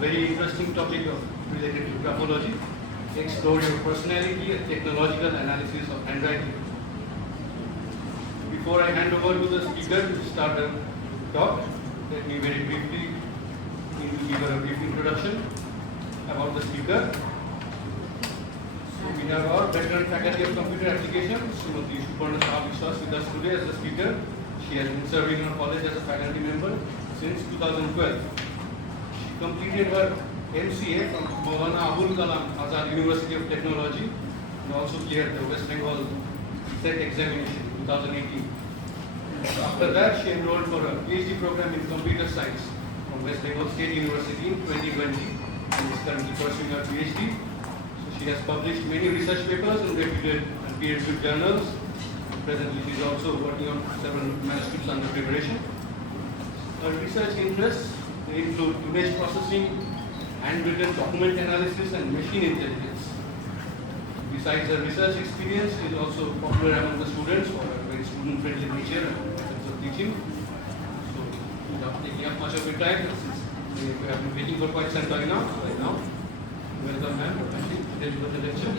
very interesting topic related to graphology. Explore your personality and technological analysis of handwriting. Before I hand over to the speaker to start the talk, let me very briefly give a brief introduction about the speaker. So we have our veteran faculty of computer application, Srimati Suparna Saha Vishwas, with us today as the speaker. She has been serving in our college as a faculty member since 2012. She completed her MCA from Maulana Abul Kalam Azad University of Technology and also cleared the West Bengal SET examination in 2018. After that, she enrolled for a PhD program in computer science from West Bengal State University in 2020 and is currently pursuing her PhD. So she has published many research papers in reputed and peer-reviewed journals. Presently, she is also working on several manuscripts under preparation. Her research interests include image processing, handwritten document analysis, and machine intelligence. Besides her research experience, she is also popular among the students for her very student-friendly nature and methods of teaching. So, without taking up much of your time, since we have been waiting for quite some time now, welcome ma'am, to deliver the lecture.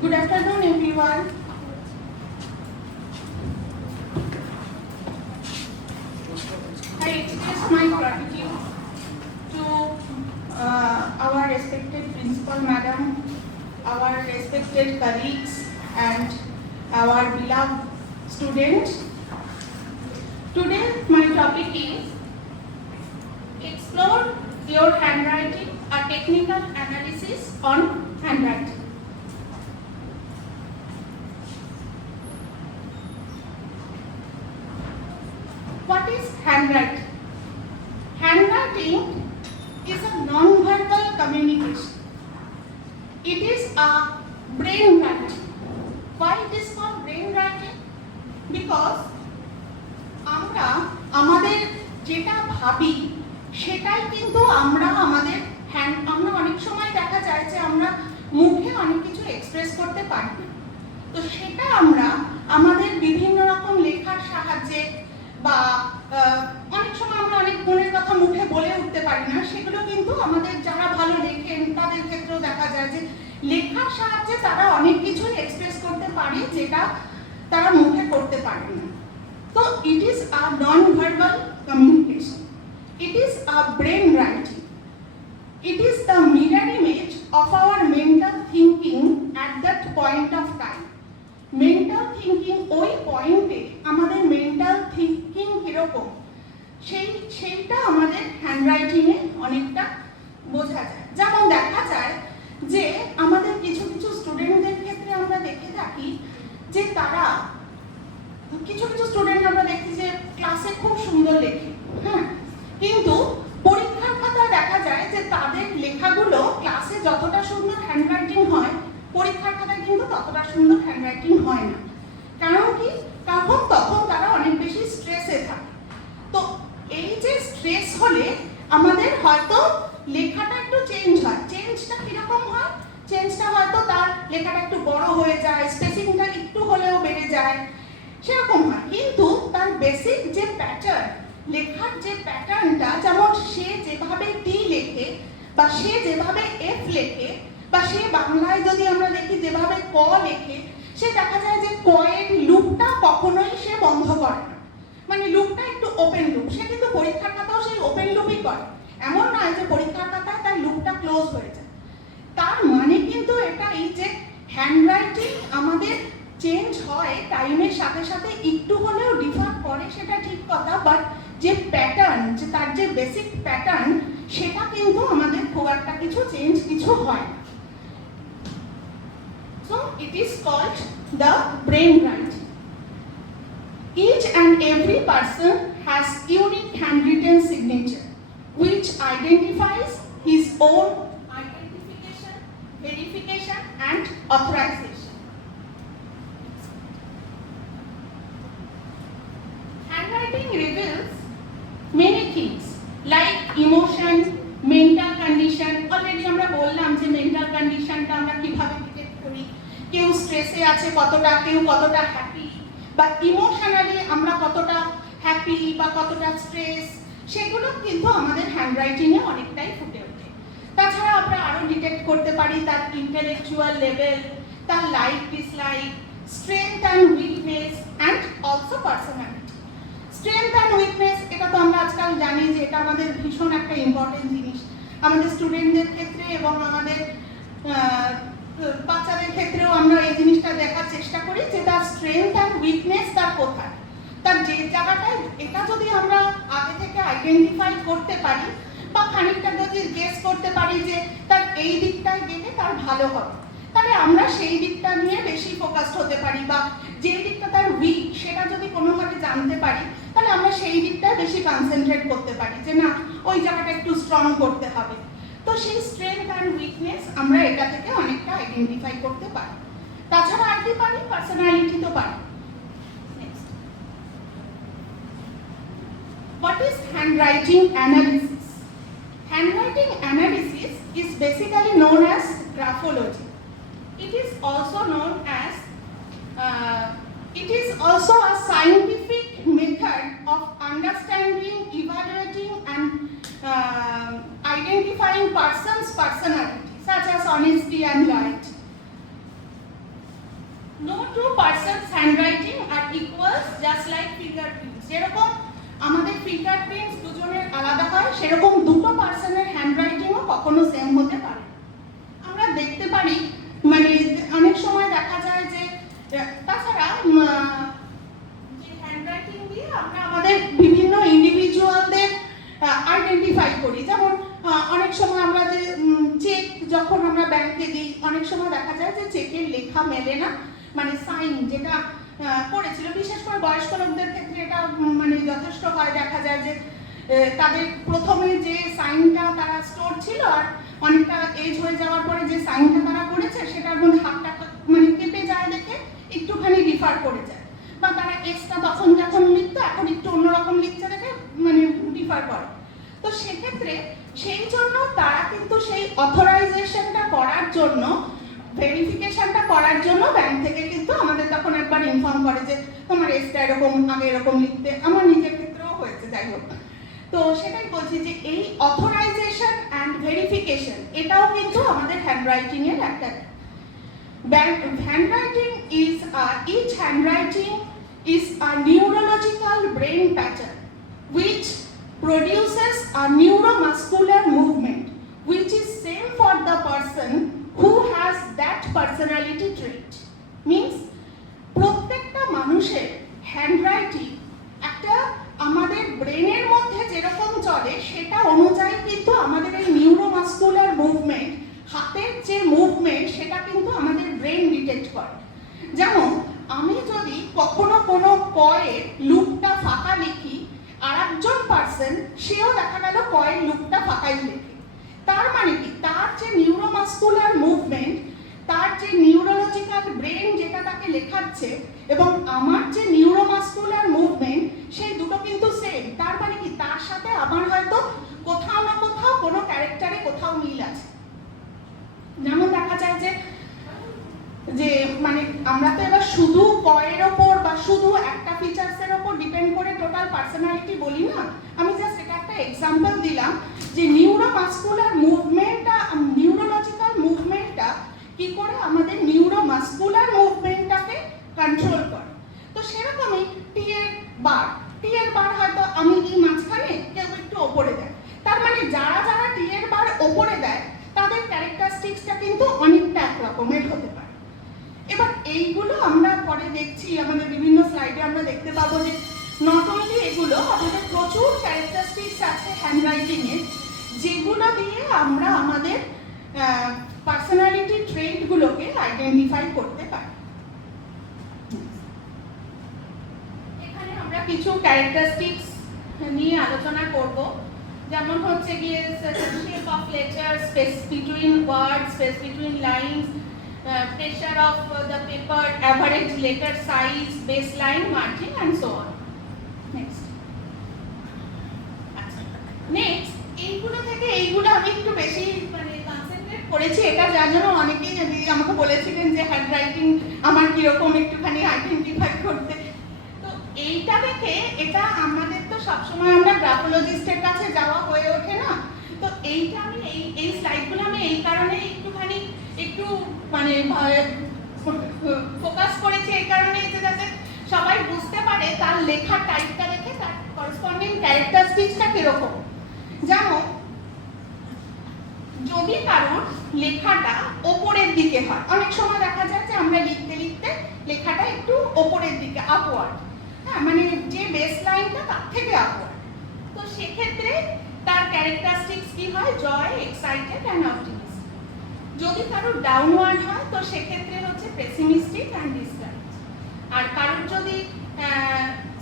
Good afternoon, everyone. I express my gratitude to our respected principal madam, our respected colleagues, and our beloved students. Today, my topic is Explore Your Handwriting, a technical analysis on handwriting. What is handwriting? Handwriting is a non-verbal communication. It is a brain writing. Why it is called brain writing? Because আমরা আমাদের যেটা ভাবি সেটাই কিন্তু আমরা অনেক সময় দেখা যায় যে আমরা মুখে অনেক কিছু এক্সপ্রেস করতে পারি না। তো সেটা আমরা আমাদের বিভিন্ন রকম লেখার সাহায্যে বা অনেক সময় আমরা অনেক মনের কথা মুখে বলে উঠতে পারি না, সেগুলো কিন্তু আমাদের যারা ভালো লেখেন তাদের ক্ষেত্রেও দেখা যায় যে লেখার সাহায্যে তারা অনেক কিছু এক্সপ্রেস করতে পারে যেটা তারা মুখে করতে পারে না। তো it is a non verbal communication, it is a brain writing, it is the mirror image of our mental thinking at that point of time. Mental thinking ওই পয়েন্টে আমাদের মেন্টাল থিঙ্কিং কিরকম সেইটা আমাদের হ্যান্ডরাইটিংয়ে অনেকটা বোঝা যায়। যেমন দেখা যায় যে আমাদের কিছু কিছু স্টুডেন্টদের ক্ষেত্রে আমরা দেখে থাকি যে তারা কিছু স্টুডেন্ট আমরা দেখি যে ক্লাসে খুব সুন্দর লেখে, হ্যাঁ, কিন্তু পরীক্ষার খাতায় দেখা যায় যে তাদের লেখাগুলো ক্লাসে যতটা সুন্দর হ্যান্ডরাইটিং হয় পরীক্ষার খাতায় কিন্তু ততটা সুন্দর হ্যান্ডরাইটিং হয় না। কারণ কি? কারণ তখন তারা অনেক বেশি স্ট্রেসে থাকে। তো এই যে স্ট্রেস হলে আমাদের হয়তো লেখাটা একটু চেঞ্জ হয়। চেঞ্জটা কিরকম হয়? চেঞ্জটা হয়তো তার লেখাটা একটু বড় হয়ে যায়, স্পেসিংটা একটু হলেও বেড়ে যায়, সেরকম হয়। কিন্তু তার বেসিক যে প্যাটার্ন, লেখার যে প্যাটার্নটা, যেমন সে যেভাবে টি লেখে বা সে যেভাবে এফ লেখে বা সে বাংলায় যদি আমরা দেখি যেভাবে ক লেখে, সে দেখা যায় যে কয়ের লুপটা কখনোই সে বন্ধ করে না, মানে লুপটা একটু ওপেন লুপ। সে কিন্তু পরীক্ষার খাতাও সেই ওপেন লুপই করে, এমন নয় যে পরীক্ষার খাতায় তার লুপটা ক্লোজ হয়ে যায়। তার মানে কিন্তু এটাই যে হ্যান্ডরাইটিং আমাদের চেঞ্জ হয় টাইমের সাথে সাথে, একটু হলেও ডিফার করে, সেটা ঠিক কথা, বাট যে প্যাটার্ন, যে তার যে বেসিক প্যাটার্ন, সেটা কিন্তু আমাদের খুব একটা চেঞ্জ হয় না। So it is called the brain writing. Each and every person has unique handwritten signature which identifies his own identification, verification and authorization. করি, কেউ স্ট্রেসে আছে কতটা, কেউ কতটা হ্যাপি, বা ইমোশনালি আমরা কতটা হ্যাপি বা কতটা স্ট্রেস, সেগুলো কিন্তু আমাদের হ্যান্ডরাইটিংয়ে অনেকটাই ফুটে ওঠে। তাছাড়া আমরা আরও ডিটেক্ট করতে পারি তার ইন্টেলেকচুয়াল লেভেল, তার like dislike, strength and weakness and also personality. Strength and weakness এটা তো আমরা আজকাল জানি যে এটা আমাদের ভীষণ একটা ইম্পর্টেন্ট জিনিস আমাদের স্টুডেন্টদের ক্ষেত্রে, এবং আমাদের বাচ্চাদের ক্ষেত্রেও আমরা এই জিনিসটা দেখার চেষ্টা করি যে তার স্ট্রেংথ অ্যান্ড উইকনেস তার কোথায়, তার যে জায়গাটায়, এটা যদি আমরা আগে থেকে আইডেন্টিফাই করতে পারি বা খানিকটা যদি গেস করতে পারি যে তার এই দিকটায় গেলে তার ভালো হবে, তাহলে আমরা সেই দিকটা নিয়ে বেশি ফোকাসড হতে পারি, বা যে দিকটা তার উইক সেটা যদি কোনোভাবে জানতে পারি তাহলে আমরা সেই দিকটায় বেশি কনসেন্ট্রেট করতে পারি যে না ওই জায়গাটা একটু স্ট্রং করতে হবে। তো সেই স্ট্রেংথ অ্যান্ড উইকনেস আমরা এটা থেকে অনেকটা আইডেন্টিফাই করতে পারি। তাছাড়া আর কি পারি, পার্সোনালিটি তো পারি। What is handwriting analysis? Handwriting analysis is basically known as graphology. It is also a scientific method of understanding, evaluating, and identifying person's personality, such as honesty and loyalty. No two persons' handwriting are equals, just like fingerprints. যেরকম আমাদের fingerprints দুজনের আলাদা হয়, সেরকম দুটো পার্সনের হ্যান্ডরাইটিংও কখনো same হতে পারে। আমরা দেখতে পারি মানে অনেক সময় দেখা যায় যে তাছাড়া যে হ্যান্ডরাইটিং দিয়ে আমরা আমাদের বিভিন্ন ইন্ডিভিজুয়ালদের আইডেন্টিফাই করি। যেমন অনেক সময় আমরা যে চেক যখন আমরা ব্যাংকে দিই, অনেক সময় দেখা যায় যে চেকের লেখা মেলে না, মানে সাইন যেটা করেছিল, বিশেষ করে বয়স্ক লোকদের ক্ষেত্রে এটা মানে যথেষ্ট হয়। দেখা যায় যে তাদের প্রথমে যে সাইনটা তারা স্টোর ছিল আর অনেকটা এজ হয়ে যাওয়ার পরে যে সাইনটা তারা করেছে সেটার মধ্যে হাতটা মানে কেটে যায় দেখে একটুখানি ডিফার করে যায়, বা তারা এক্সটা তখন যখন লিখতো এখন একটু অন্যরকম লিখছে দেখে মানে ডিফার করে। তো সেক্ষেত্রে সেই জন্য তারা কিন্তু সেই অথরাইজেশনটা করার জন্য, ভেরিফিকেশনটা করার জন্য ব্যাংক থেকে কিন্তু আমাদের তখন একবার ইনফর্ম করে যে তোমার এক্সটা এরকম আগে এরকম লিখতে, আমার নিজের ক্ষেত্রেও হয়েছে, যাই হোক। তো সেটাই বলছি যে এই অথরাইজেশন অ্যান্ড ভেরিফিকেশন এটাও কিন্তু আমাদের হ্যান্ডরাইটিং এর একটা handwriting is each handwriting is a neurological brain pattern which produces a neuromuscular movement which is same for the person who has that personality trait. Means প্রত্যেকটা মানুষের হ্যান্ডরাইটিং একটা আমাদের ব্রেনের মধ্যে যেরকম চলে সেটা অনুযায়ী কিন্তু আমাদের এই নিউরোমাস্কুলার মুভমেন্ট, হাতের যে মুভমেন্ট সেটা কিন্তু আমাদের ব্রেন ডিটেক্ট করে। যেমন আমি যদি কখনো কোনো কয়ের লুপটা ফাঁকা লিখি, আর একজন পার্সন সেও দেখা গেল কয়ের লুপটা ফাঁকাই লেখে, তার মানে কি তার যে নিউরোমাস্কুলার মুভমেন্ট, তার যে নিউরোলজিক্যাল ব্রেন যেটা তাকে লেখাচ্ছে এবং আমার যে নিউরোমাস্কুলার মুভমেন্ট সেই দুটো কিন্তু সেম। তার মানে কি তার সাথে আমার হয়তো কোথাও না কোথাও কোনো ক্যারেক্টারে কোথাও মিল আছে। যেমন দেখা যায় যে মানে আমরা তো এবার শুধু কয়ের ওপর বা শুধু একটা ফিচার্সের ওপর ডিপেন্ড করে টোটাল পার্সোনালিটি বলি না, আমি জাস্ট এটা একটা এক্সাম্পল দিলাম যে নিউরোমাস্কুলার মুভমেন্টটা, নিউরোলজিক্যাল মুভমেন্টটা কি করে আমাদের নিউরোমাস্কুলার মুভমেন্টটাকে কন্ট্রোল করে। তো সেরকমই টি এর বার হয়তো আমি দিই মাঝখানে, কেউ একটু ওপরে দেয়, তার মানে যারা যারা টি এর বার ওপরে দেয় তাদের ক্যারেক্টারিস্টিক্সটা কিন্তু অনেকটা একরকমের হতে পারে। এবার এইগুলো আমরা পরে দেখছি আমাদের বিভিন্ন স্লাইডে আমরা দেখতে পাবো যে নট অনলি এগুলো, আমাদের প্রচুর ক্যারেক্টারিস্টিক্স আছে হ্যান্ডরাইটিং এর যেগুলো দিয়ে আমরা আমাদের পার্সোনালিটি ট্রেটগুলোকে আইডেন্টিফাই করতে পারি। এখানে আমরা কিছু ক্যারেক্টারিস্টিক্স নিয়ে আলোচনা করব, যেমন হচ্ছে গিয়ে shape of letter, space between word, space between lines, pressure of the paper, average letter size, baseline margin and so on. Next এইগুলো থেকে এইগুলো আমি একটু বেশি মানে কনসেন্ট্রেট করে করেছি। এটা যার জন্য অনেকেই আমাকে বলেছিলেন যে হ্যান্ড রাইটিং আমার কিরকম একটুখানি আইডেন্টিফাই করতে। তো এইটা দেখে, এটা আমাদের তো সবসময় আমরা গ্রাফোলজিস্টের কাছে যাওয়া হয়ে ওঠে না, তো এইটা আমি এই স্লাইডগুলো আমি এই কারণে একটুখানি একটু মানে ফোকাস করেছি, এই কারণে যে যাতে সবাই বুঝতে পারে তার লেখার টাইপটা দেখে তার করসপন্ডিং ক্যারেক্টারিস্টিক্সটা কিরকম। যেমন যদি কারোর লেখাটা ওপরের দিকে হয়, অনেক সময় দেখা যায় যে আমরা লিখতে লিখতে লেখাটা একটু ওপরের দিকে আপওয়ার্ড, হ্যাঁ মানে যে বেস লাইনটা তার থেকে আপওয়ার্ড, তো সেক্ষেত্রে তার ক্যারেক্টারিস্টিক্স কি হয়? জয়, এক্সাইটেড অ্যান্ড অপটিমিস্ট। যদি কারোর ডাউনওয়ার্ড হয় তো সেক্ষেত্রে হচ্ছে পেসিমিস্টিক অ্যান্ড ডিসকারেজ। আর কারোর যদি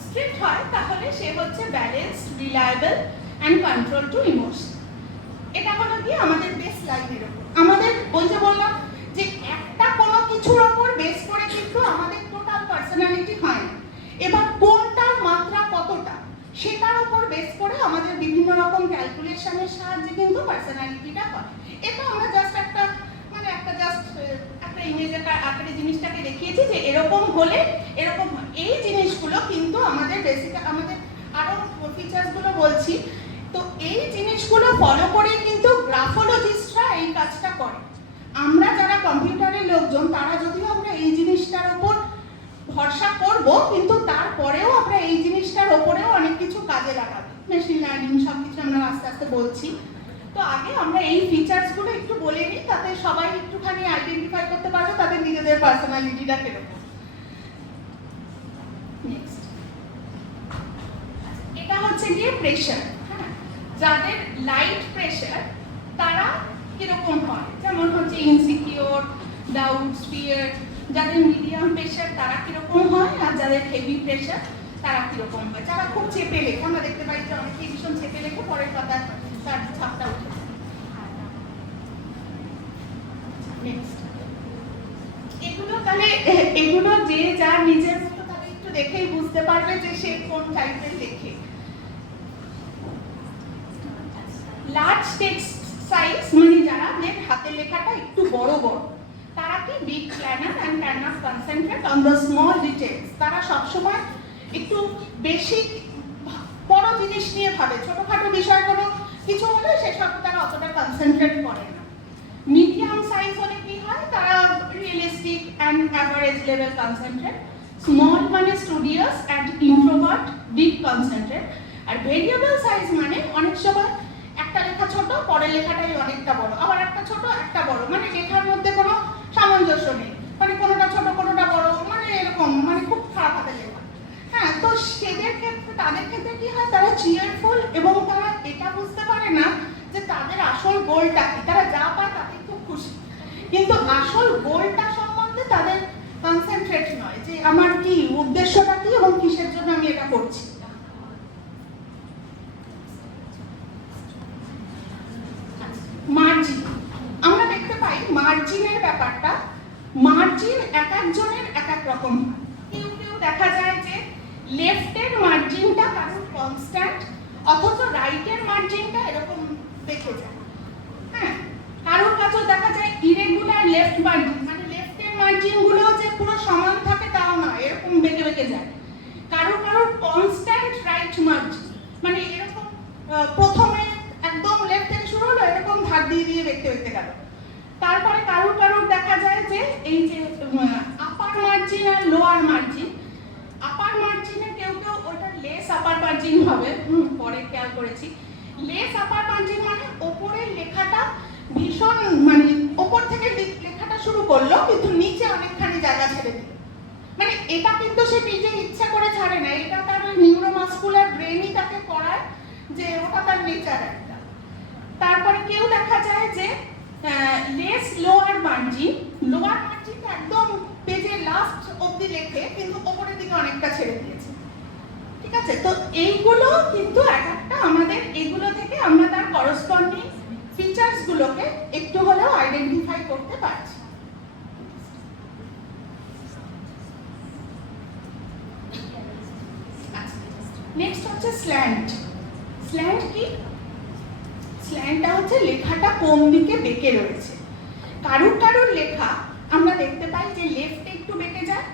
স্ট্রিক্ট হয় তাহলে সে হচ্ছে balanced, reliable and control to emotion. এটা হলো কি আমাদের বেস লাইনের উপর। আমাদের ওই যে বললাম যে একটা কোনো কিছুর উপর বেস করে কিন্তু আমাদের টোটাল পার্সোনালিটি হয় না। এবার কোনটার মাত্রা কতটা সেটার উপর বেস করে আমাদের বিভিন্ন রকম ক্যালকুলেশনের সাহায্যে কিন্তু পার্সোনালিটিটা হয়। এটা আমরা জাস্ট একটা ইমেজের আকারে জিনিসটাকে দেখিয়েছি যে এরকম হলে এরকম হয়। এই জিনিসগুলো কিন্তু আমাদের বেসিক, আমাদের আরো ফিচার্সগুলো বলছি, তো এই জিনিসগুলো ফলো করে কিন্তু গ্রাফোলজিস্টরা এই কাজটা করে। আমরা যারা কম্পিউটারের লোকজন তারা যদিও আমরা এই জিনিসটার উপর ভরসা করব, কিন্তু তারপরেও আমরা এই জিনিসটার উপরেও অনেক কিছু কাজে লাগাবো, মেশিন লার্নিং সব কিছু আমরা আস্তে আস্তে বলছি। তো আগে আমরা এই ফিচার্সগুলো একটু বলে নিই, তাতে সবাই একটুখানি আইডেন্টিফাই করতে পারবে তাদের নিজেদের পার্সোনালিটিটা কিরকম। নেক্সট, এটা হচ্ছে গিয়ে প্রেশার। হ্যাঁ, যাদের লাইট প্রেশার তারা কিরকম হয়, যেমন হচ্ছে ইনসিকিউর, ডাউট, ফিয়ার। যাদের মিডিয়াম প্রেশার তারা কিরকম হয়, আর যাদের হেভি প্রেশার তারা কিরকম হয়। যারা খুব চেপে লেখে, আমরা দেখতে পাই যে অনেকেই ভীষণ চেপে লেখে, পরের কথা তার ছাপটা উঠে যায়। নেক্সট, এগুলো তাহলে এগুলো যে যার নিজের মতো তাহলে একটু দেখেই বুঝতে পারবে যে সে কোন টাইপের লেখে। লার্জ টেক্সট সাইজ মানে যাদের হাতের লেখাটা একটু বড় বড়, তারা কি big planner and can not concentrate on the small details. তারা সবসময় একটু বেশি বড় জিনিস নিয়ে ভাবে, ছোটখাটো বিষয় কোনো কিছু হলে সেসব তারা অতটা কনসেন্ট্রেট করে না। মিডিয়াম সাইজ হলে কি হয়, তারা realistic and average level concentrate. Small মানে studious and introvert, deep concentrate. আর ভেরিয়েবল সাইজ মানে অনেক সময় একটা লেখা ছোট, পরের লেখাটাই অনেকটা বড়, আবার একটা ছোট একটা বড়, মানে লেখার মধ্যে কোনো সামঞ্জস্য নেই, মানে কোনোটা ছোট কোনোটা বড়, মানে এরকম, মানে খুব খারাপ হাতে লেখা। হ্যাঁ, তো সেদের ক্ষেত্রে তাদের ক্ষেত্রে কি হয়, তারা চিয়ারফুল এবং তারা এটা বুঝতে পারে না যে তাদের আসল গোলটা কি। তারা যা পায় তাতে খুব খুশি, কিন্তু আসল গোলটা সম্বন্ধে তাদের কনসেন্ট্রেট নয়, যে আমার কি উদ্দেশ্যটা কি এবং কিসের জন্য আমি এটা করছি। মার্জিন, আমরা দেখতে পাই মার্জিনের ব্যাপারটা, মার্জিন এক একজনের এক এক রকম হয়। কেউ কেউ দেখা যায় যে লেফটের মার্জিনটা কারণ কনস্ট্যান্ট, অথচ রাইটের মার্জিনটা এরকম দেখে যায়। হ্যাঁ, কারোর কাছেও দেখা যায় ইরেগুলার লেফট মার্জিন, মানে লেফটের মার্জিন গুলো যে পুরো সমান থাকে তাও না, এরকম বেঁকে বেঁকে যায়। কারোর কনস্ট্যান্ট রাইট মার্জিন, মানে এরকম প্রথমে একদম লেফট থেকে শুরু হলো, এরকম ধার দিয়ে দিয়ে দেখতে দেখতে গেল। তারপরে কারোর দেখা যায় যে এই যে আপার মার্জিন আর লোয়ার মার্জিন, আপার মার্জিনে কেউ কেউ ওটা লেস আপার মার্জিন হবে, পরে খেয়াল করেছি। লেস আপার মার্জিন মানে ওপরের লেখাটা ভীষণ, মানে ওপর থেকে লেখাটা শুরু করলো কিন্তু নিচে অনেকখানি জায়গা ছেড়ে দিল, মানে এটা কিন্তু সে নিজে ইচ্ছা করে ছাড়ে না, এটা তার নিউরোমাসকুলার ব্রেনই তাকে করায় যে ওটা তার নেচার একটা। তারপরে কেউ দেখা যায় যে লেস লোয়ার মার্জিন, লোয়ার মার্জিনটা একদম পেজের লাস্ট অবধি লেখে কিন্তু ওপরের দিকে অনেকটা ছেড়ে দিয়েছে। ঠিক আছে, তো এইগুলো কিন্তু এক একটা আমাদের, এগুলো থেকে আমরা তার করসপন্ডিং ফিচার্স গুলোকে একটু হলেও আইডেন্টিফাই করতে পারছি। নেক্সট হচ্ছে স্ল্যান্ট। স্ল্যান্ট কি? স্ল্যান্টটা হচ্ছে লেখাটা কোন দিকে বেঁকে রয়েছে। কারুর লেখা আমরা দেখতে পাই যে লেফটে একটু বেঁকে যায়,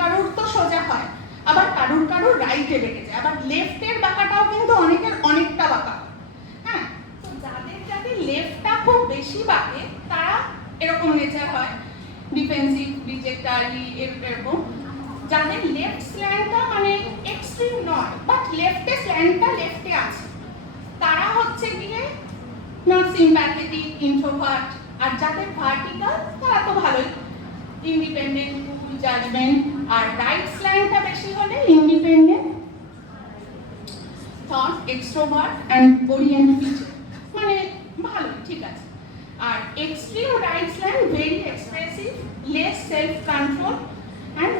কারুর তো সোজা হয়, আবার কারুর রাইটে বেঁকে যায়, আবার লেফটের বাঁকাটাও কিন্তু অনেকের অনেকটা বাঁকা। হ্যাঁ, তো যাদের লেফটটা খুব বেশি বাঁকে তারা এরকম নেচার হয়, ডিফেন্সিভ, রিজেক্টারি, এরকম। যাদের লেফট স্ল্যান্টটা মানে এক্সট্রিম নয়, বাট লেফটে স্ল্যান্টটা লেফটে আছে, তারা হচ্ছে গিয়ে নট সিম্প্যাথেটিক, ইন্ট্রোভার্ট। আর যাদের ভার্টিক্যাল তারা তো ভালোই, ইন্ডিপেন্ডেন্ট, কুল, জাজমেন্ট। আর রাইট স্ল্যান্টটা বেশি হলে independent, thought, extrovert and orient feature, মানে ভালোই, ঠিক আছে। আর extreme right slant very expressive, less self control and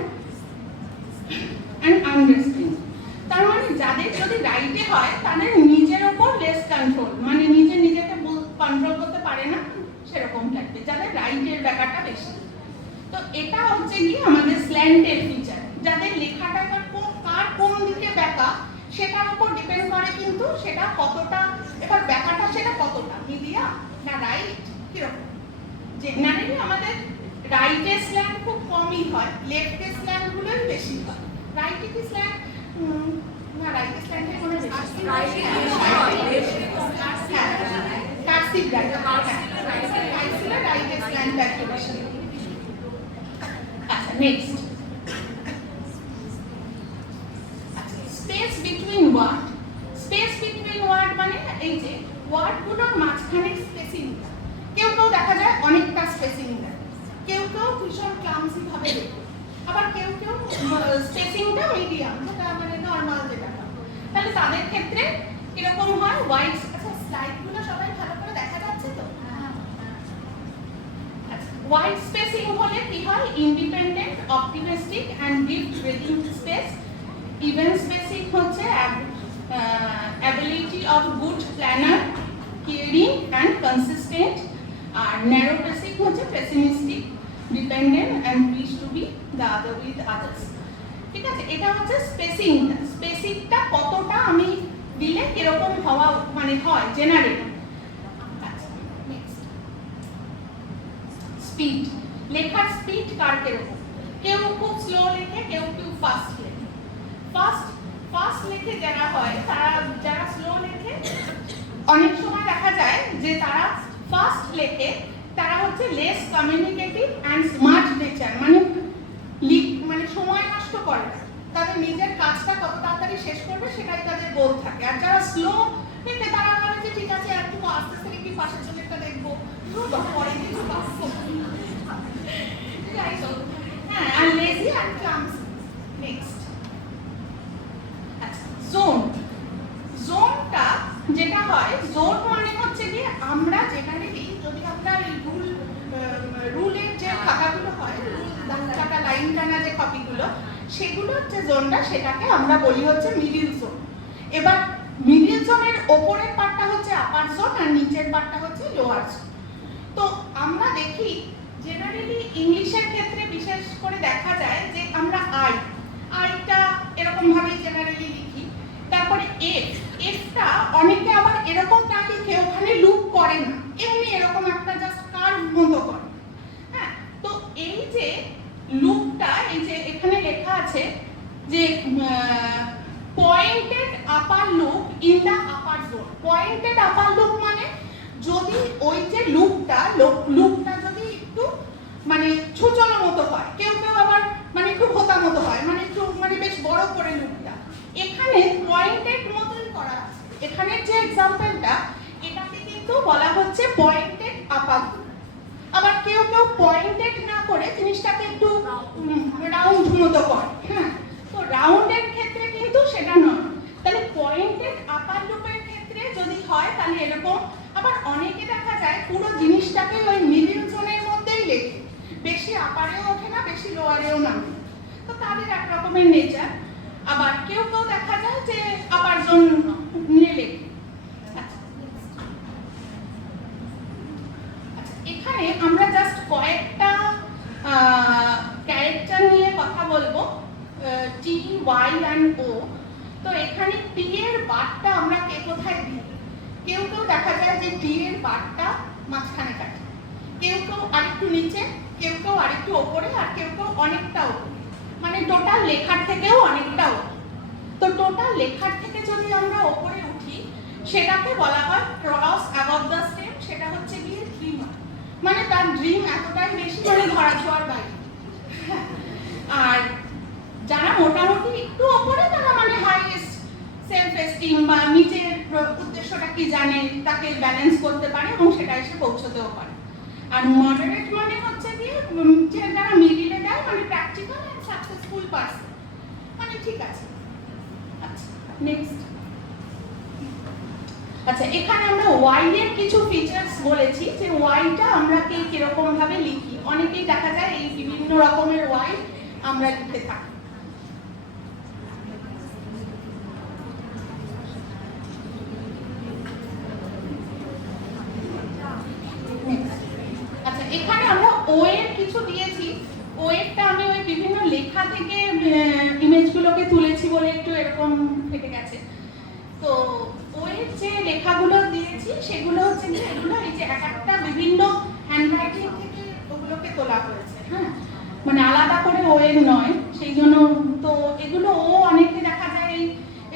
unrestraining. তার মানে যাদের যদি রাইটে হয় তাদের নিজের ওপর লেস কন্ট্রোল, মানে নিজেকে কন্ট্রোল করতে পারে না, সেরকম থাকবে যাদের রাইটের ব্যাপারটা বেশি। তো এটা হচ্ছে কি আমাদের স্ল্যান্টের ফিচার। যাদের লেখাটা কার কোন দিকে ব্যাকা সেটার উপর ডিপেন্ড করে, কিন্তু সেটা কতটা, এবার ব্যাকাটা সেটা কতটা মিডিয়াম না রাইট কিরকম। জেনারেলি আমাদের রাইটের স্ল্যান্ট খুব কমই হয়, লেফটের স্ল্যান্ট গুলোই বেশি হয়। রাইটে কি স্ল্যান্ট না, রাইটের স্ল্যান্টের কোনো বেশি কার্সিভ রাইট, রাইটের স্ল্যান্ট একটু বেশি। আচ্ছা, next, space between word. Space between word মানে এই যে ওয়ার্ডগুলোর মাঝখানে স্পেসিং। কেউ দেখা যায় অনেকটা স্পেসিং দেয়, কেউ ভীষণ ক্লামসি ভাবে দেখে, আবার কেউ স্পেসিংটা মিডিয়াম, যেটা মানে নর্মাল যেটা হয়। তাহলে তাদের ক্ষেত্রে কিরকম হয় ওয়াইড। আচ্ছা, স্লাইডগুলো সবাই ভালো করে দেখা যাচ্ছে তো? ওয়াইড স্পেসিং হলে কি হয়, independent, optimistic and deep breathing space. Even spacing হচ্ছে ability of good planner, caring and consistent. আর ন্যারো স্পেসিং হচ্ছে pessimistic, dependent and wish to be the other with others. ঠিক আছে, এটা হচ্ছে স্পেসিংটা। স্পেসিংটা কতটা আমি দিলে কিরকম হওয়া মানে হয় জেনারেলি। স্পিড, লেখার স্পিড কার কিরকম, কেউ খুব স্লো লেখে, কেউ ফাস্ট লেখে। ফাস্ট লেখে যারা হয়, তারা যারা স্লো লেখে অনেক সময় দেখা যায় যে তারা ফাস্ট লেখে, তারা হচ্ছে less communicative and smart nature, মানে সময় নষ্ট করে না, তাদের নিজের কাজটা কত তাড়াতাড়ি শেষ করবে সেটাই তাদের গোল থাকে। আর যারা স্লো লেখে তারা ভাবে যে ঠিক আছে একটু আস্তে আস্তে লিখি, পাশের জনেরটা দেখবো, পরে কিছু হ্যাঁ, আর লেজি আর ক্লামসি। নেক্সট, জোনটা যেটা হয়, জোন মানে হচ্ছে কি আমরা জেনারেলি যদি আমরা রুলের যে খাতাগুলো হয়, চাটা লাইন টানা যে কপিগুলো, সেগুলোর যে জোনটা সেটাকে আমরা বলি হচ্ছে মিডিল জোন। এবার মিডিল জোনের ওপরের পার্টটা হচ্ছে আপার জোন আর নিচের পার্টটা হচ্ছে লোয়ার জোন। তো আমরা দেখি জেনারেলি ইংলিশের ক্ষেত্রে বিশেষ করে দেখা যায় যে আমরা আইটা এরকম ভাবে জেনারেলি লিখি। তারপরে এফটা অনেকে আবার এরকম না লিখে ওখানে লুপ করে না, এমনি এরকম একটা জাস্ট কার্ভ মতো করে। হ্যাঁ, তো এই যে লুপটা, এই যে এখানে লেখা আছে যে pointed upper loop in the upper zone. Pointed upper loop মানে যদি ওই যে লুপটা যদি একটু মানে ছোচলো মতো হয়, কেউ আবার মানে একটু ভোতা মতো হয়, মানে একটু মানে বেশ বড় করে লুপটা, এখানে পয়েন্টেড মতোই করা আছে। এখানে যে এক্সাম্পলটা, এটাকে কিন্তু বলা হচ্ছে পয়েন্টেড আপার লুপ। আবার কেউ পয়েন্টেড না করে জিনিসটাকে একটু রাউন্ড মতো করে। হ্যাঁ, তো রাউন্ডের ক্ষেত্রে কিন্তু সেটা নয়। তাহলে পয়েন্টেড আপার লুপের ক্ষেত্রে যদি হয় তাহলে এরকম। আবার অনেকে দেখা যায় পুরো জিনিসটাকে ওই মিডিল জোনের মধ্যেই লেখে, বেশি আপারেও ওঠে না, বেশি লোয়ারেও নামে, তো তাদের এক রকমের নেচার। আবার কেউ দেখা যায় যে আপার জোন নিয়ে লেখে। এখানে আমরা জাস্ট কয়েকটা ক্যারেক্টার নিয়ে কথা বলবো, টি, ওয়াই অ্যান্ড ও। তো এখানে টি এর বারটা আমরা কে কোথায় দিই? কেউ দেখা যায় যে টি এর বারটা মাঝখানে কাটে, কেউ আর আরেকটু নিচে, কেউ কেউ আরেকটু ওপরে, আর কেউ কেউ অনেকটা ওপরে, মানে টোটাল লেখার থেকেও অনেকটা ওপরে। তো টোটাল লেখার থেকে যদি আমরা ওপরে উঠি সেটাকে বলা হয় ক্রস অ্যাবভ দ্য স্টেম, সেটা হচ্ছে গিয়ে ড্রিমার, মানে তার ড্রিম এতটাই বেশি মানে ধরা ছোঁয়ার বাইরে। আর যারা মোটামুটি একটু ওপরে তারা মানে হাইয়েস্ট সেলফ এস্টিম বা নিজের উদ্দেশ্যটা কি জানে, তাকে ব্যালেন্স করতে পারে এবং সেটা এসে পৌঁছতেও পারে। আর মডারেট মানে হচ্ছে গিয়ে যে যারা মিডিলে দেয়, মানে প্র্যাকটিক্যাল এন্ড সাকসেসফুল পারসন, মানে ঠিক আছে। আচ্ছা নেক্সট। আচ্ছা এখানে আমরা ওয়াই এর কিছু ফিচার্স বলেছি, যে ওয়াইটা আমরা কিরকম ভাবে লিখি। অনেকেই দেখা যায় এই বিভিন্ন রকমের ওয়াই আমরা লিখে থাকি। আচ্ছা এখানে আমরা ও এর কিছু দিয়েছি। ও এরটা আমি ওই বিভিন্ন লেখা থেকে ইমেজগুলোকে তুলেছি বলে একটু এরকম থেকে গেছে। তো ও এর যে লেখাগুলো দিয়েছি সেগুলো হচ্ছে যে এগুলো এই যে একটা বিভিন্ন হ্যান্ডরাইটিং থেকে ওগুলোকে তোলা হয়েছে, হ্যাঁ, মানে আলাদা করে ও এর নয়, সেই জন্য। তো এগুলো ও অনেকে দেখা যায়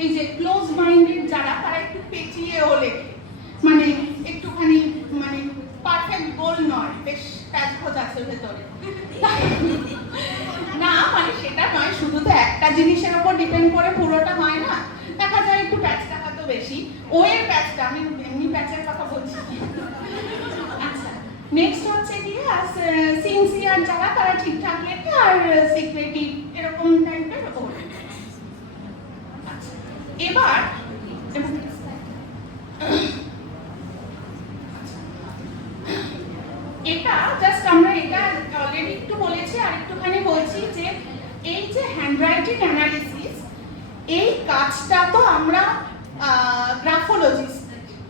এই যে ক্লোজ মাইন্ডেড যারা, তারা একটু পেঁচিয়ে ও লেখে, মানে একটুখানি মানে পারফেক্ট গোল নয়, বেশ প্যাচগোছ আছে ভেতরে। না মানে সেটা নয়, শুধু তো একটা জিনিসের উপর ডিপেন্ড করে পুরোটা হয় না, দেখা যায় একটু প্যাচটা হয়তো বেশি। ও এর প্যাচটা, আমি এমনি প্যাচের কথা বলছি। আচ্ছা নেক্সট হচ্ছে গিয়ে সিনসিয়ার যারা, তারা ঠিকঠাক লেখে, আর সিক্রেটিভ এরকম টাইপের ও। আচ্ছা এবার এটা জাস্ট আমরা এটা অলরেডি একটু বলেছি, আর একটুখানি বলছি যে এই যে হ্যান্ডরাইটিং অ্যানালিসিস, এই কাজটা তো আমরা গ্রাফোলজিস্ট,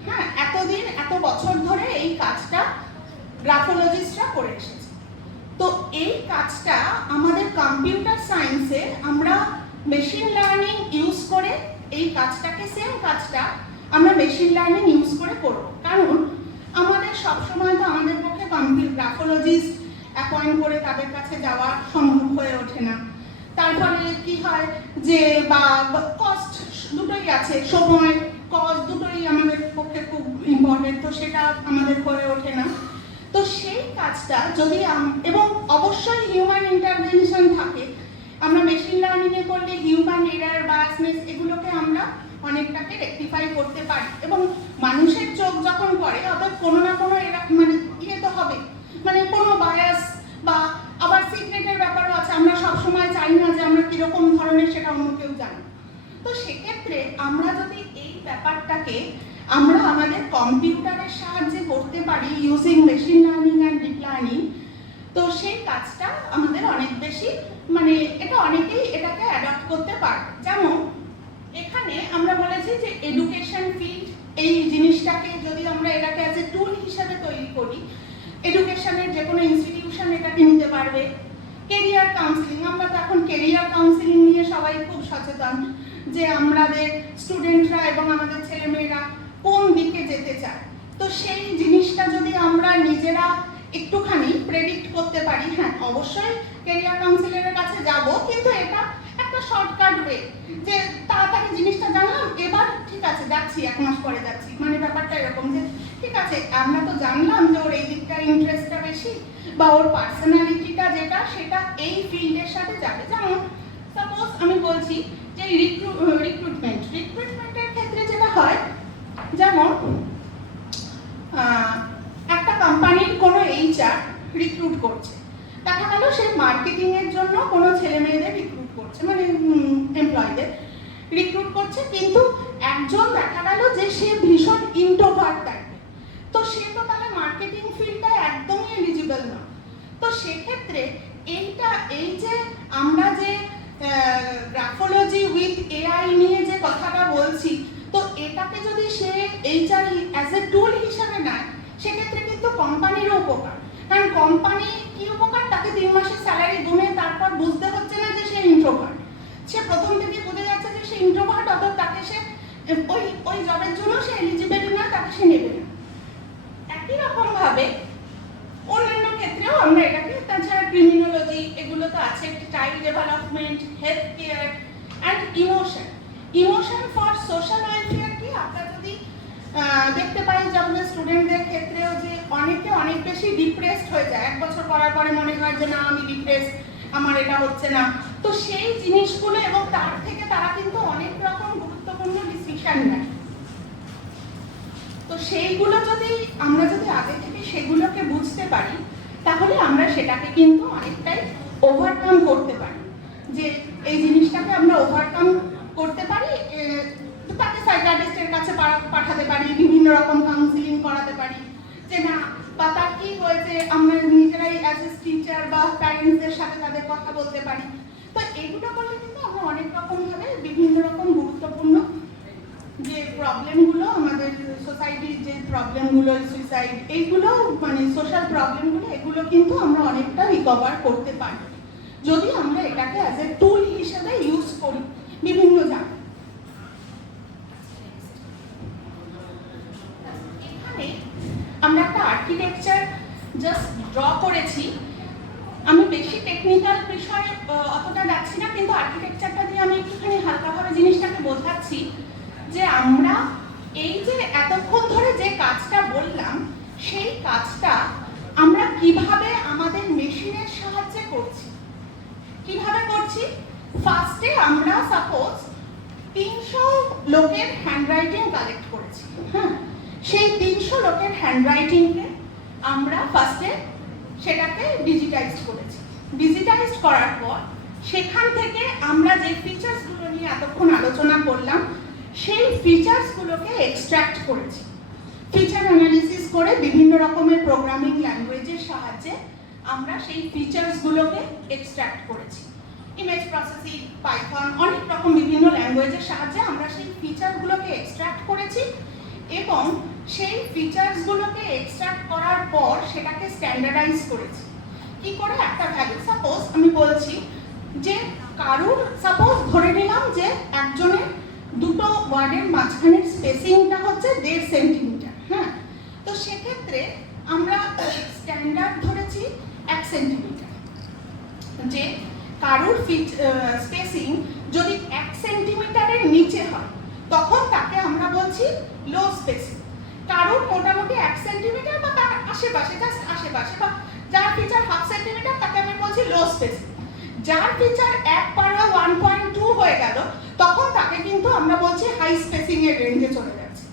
হ্যাঁ, এতদিন এত বছর ধরে এই কাজটা গ্রাফোলজিস্টরা করে এসেছে। তো এই কাজটা আমাদের কম্পিউটার সায়েন্সে আমরা মেশিন লার্নিং ইউজ করে এই কাজটাকে, সেম কাজটা আমরা মেশিন লার্নিং ইউজ করে করব। কারণ আমাদের সবসময় তো আমাদের পক্ষে গ্রাফোলজিস্ট অ্যাপয়েন্ট করে তাদের কাছে যাওয়া সম্ভব হয়ে ওঠে না। তার ফলে কি হয় যে বা কস্ট দুটোই আছে, সময় কস্ট দুটোই আমাদের পক্ষে খুব ইম্পর্টেন্ট, তো সেটা আমাদের হয়ে ওঠে না। তো সেই কাজটা যদি এবং অবশ্যই হিউম্যান ইন্টারভেনশন থাকে। আমরা মেশিন লার্নিং এ করলে হিউম্যান এরার, বায়াসনেস এগুলোকে আমরা অনেকটাকে রেকটিফাই করতে পারি, এবং মানুষের চোখ যখন পড়ে অর্থাৎ কোনো না কোনো মানে ইয়ে তো হবে, মানে কোনো বায়াস বা আবার সিক্রেটের ব্যাপারও আছে। আমরা সবসময় চাই না যে আমরা কিরকম ধরনের সেটা অন্য কেউ জানি। তো সেক্ষেত্রে আমরা যদি এই ব্যাপারটাকে আমরা আমাদের কম্পিউটারের সাহায্যে করতে পারি using machine learning and deep learning, তো সেই কাজটা আমাদের অনেক বেশি, মানে এটা অনেকেই এটাকে অ্যাডপ্ট করতে পারে। যেমন এখানে আমরা বলেছি যে এডুকেশন ফিল্ড, এই জিনিসটাকে যদি আমরা এটাকে অ্যাজ এ টুল হিসাবে তৈরি করি, এডুকেশনের যে কোনো ইনস্টিটিউশন এটাকে নিতে পারবে। কেরিয়ার কাউন্সিলিং, আমরা তো এখন কেরিয়ার কাউন্সিলিং নিয়ে সবাই খুব সচেতন, যে আমাদের স্টুডেন্টরা এবং আমাদের ছেলেমেয়েরা কোন দিকে যেতে চায়। তো সেই জিনিসটা যদি আমরা নিজেরা একটুখানি প্রেডিক্ট করতে পারি, হ্যাঁ অবশ্যই কেরিয়ার কাউন্সিলরের কাছে যাব, কিন্তু এটা একটা শর্টকাট ওয়ে, যে তাড়াতাড়ি জিনিসটা জানলাম, এবার ঠিক আছে যাচ্ছি, 1 মাস পরে যাচ্ছি, মানে ব্যাপারটা এরকম যে ঠিক আছে আমরা তো জানলাম যে ওর এই দিকটা ইন্টারেস্টটা বেশি, বা ওর পার্সোনালিটিটা যেটা সেটা এই ফিল্ডের সাথে যাবে। যেমন সাপোজ আমি বলছি যে রিক্রুটমেন্টের ক্ষেত্রে যেটা হয়, যেমন একটা কোম্পানির কোনো এইচআর রিক্রুট করছে, দেখা গেল সে মার্কেটিং এর জন্য কোনো ছেলে মেয়েদের রিক্রুট করছে, মানে এমপ্লয়ীদের রিক্রুট করছে, কিন্তু একজন দেখা গেল যে সে ভীষণ ইন্ট্রোভার্ট টাইপের, তো সে তো তাহলে মার্কেটিং ফিল্ডটা একদমই এলিজিবল না। তো সেক্ষেত্রে এই যে আমরা যে গ্রাফোলজি উইথ এআই নিয়ে যে কথাটা বলছি, তো এটাকে যদি সে এইচআর অ্যাজ এ টুল হিসাবে নেয়, সেক্ষেত্রে কিন্তু কোম্পানিরও উপকার। কারণ কোম্পানি কি উপকার, তাকে 3 মাসের স্যালারি গুনে তারপর বুঝতে হচ্ছে না যে সে ইন্ট্রোভার্ট, সে প্রথম থেকে বুঝে যাচ্ছে যে সে ইন্ট্রোভার্ট, অর্থাৎ তাকে সে ওই জবের জন্য সে এলিজিবল না, তাকে সে নেবে না। একই রকম ভাবে অন্যান্য ক্ষেত্রেও আমরা এটাকে, তাছাড়া ক্রিমিনোলজি এগুলো তো আছে, child development, health care and emotion. Emotion for social welfare কি আমরা যদি দেখতে পাই যে আমাদের স্টুডেন্টদের ক্ষেত্রেও যে অনেকে অনেক বেশি ডিপ্রেসড হয়ে যায়, 1 বছর পড়ার পরে মনে হয় যে না আমি ডিপ্রেসড, আমার এটা হচ্ছে না। তো সেই জিনিসগুলো এবং তার থেকে তারা কিন্তু অনেক রকম গুরুত্বপূর্ণ ডিসিশন নেয়। তো সেইগুলো যদি আমরা আগে থেকে সেগুলোকে বুঝতে পারি, তাহলে আমরা সেটাকে কিন্তু অনেকটাই ওভারকাম করতে পারি। যে এই জিনিসটাকে আমরা ওভারকাম করতে পারি, তাকে সাইকিয়াট্রিস্টের কাছে পাঠাতে পারি, বিভিন্ন রকম কাউন্সিলিং করাতে পারি, যে না বা তার কি হয়েছে আমরা নিজেরাই অ্যাজ এ টিচার বা প্যারেন্টসদের সাথে তাদের কথা বলতে পারি। তো এগুলো করলে কিন্তু আমরা অনেক রকমভাবে বিভিন্ন রকম গুরুত্বপূর্ণ যে প্রবলেমগুলো আমাদের সোসাইটির, যে প্রবলেমগুলো সুইসাইড, এইগুলো মানে সোশ্যাল প্রবলেমগুলো, এগুলো কিন্তু আমরা অনেকটা রিকভার করতে পারি যদি আমরা এটাকে অ্যাজ এ টুল হিসেবে ইউজ করি বিভিন্ন জায়গায়। এখানে আমরা একটা আর্কিটেকচার জাস্ট ড্র করেছি। আমি বেশি টেকনিক্যাল বিষয়ে অতটা যাচ্ছি না, কিন্তু আর্কিটেকচারটা দিয়ে আমি একটুখানি হালকাভাবে জিনিসটাকে বোঝাচ্ছি যে আমরা এই যে এতক্ষণ ধরে যে কাজটা বললাম, সেই কাজটা আমরা কিভাবে আমাদের মেশিনের সাহায্যে করছি। কিভাবে করছি? ফার্স্টে আমরা সাপোজ 300 লোকের হ্যান্ডরাইটিং কালেক্ট করেছি। হ্যাঁ, সেই 300 লোকের হ্যান্ডরাইটিংকে আমরা ফার্স্টে সেটাকে ডিজিটাইজ করেছি। ডিজিটাইজ করার পর সেখান থেকে আমরা যে ফিচার্সগুলো নিয়ে এতক্ষণ আলোচনা করলাম, সেই ফিচার্সগুলোকে এক্সট্র্যাক্ট করেছি। ফিচার অ্যানালিসিস করে বিভিন্ন রকমের প্রোগ্রামিং ল্যাঙ্গুয়েজের সাহায্যে আমরা সেই ফিচার্সগুলোকে এক্সট্র্যাক্ট করেছি। ইমেজ প্রসেসিং, পাইথন, অনেক রকম বিভিন্ন ল্যাঙ্গুয়েজের সাহায্যে আমরা সেই ফিচারগুলোকে এক্সট্র্যাক্ট করেছি এবং সেই ফিচার্সগুলোকে এক্সট্র্যাক্ট করার পর সেটাকে স্ট্যান্ডার্ডাইজ করেছি। কি করে? একটা ভ্যালু, সাপোজ আমি বলছি যে কারুর, সাপোজ ধরে নিলাম যে একজনের দুটো ওয়ার্ডের মাঝখানের স্পেসিংটা হচ্ছে 1.5 সেন্টিমিটার। হ্যাঁ, তো সেক্ষেত্রে আমরা স্ট্যান্ডার্ড ধরেছি 1 সেন্টিমিটার। যে কারুর স্পেসিং যদি 1 সেন্টিমিটারের নিচে হয় তখন তাকে আমরা বলছি লো স্পেসিং। কারুর মোটামুটি 1 সেন্টিমিটার বা তার আশেপাশে, জাস্ট আশেপাশে, বা যার ফিচার 1/2 সেন্টিমিটার তাকে আমি বলছি লো স্পেসিং। যার ফিচার 1/1.2 হয়ে গেল তখন তাকে কিন্তু আমরা বলছি হাই স্পেসিং এর রেঞ্জে চলে যাচ্ছে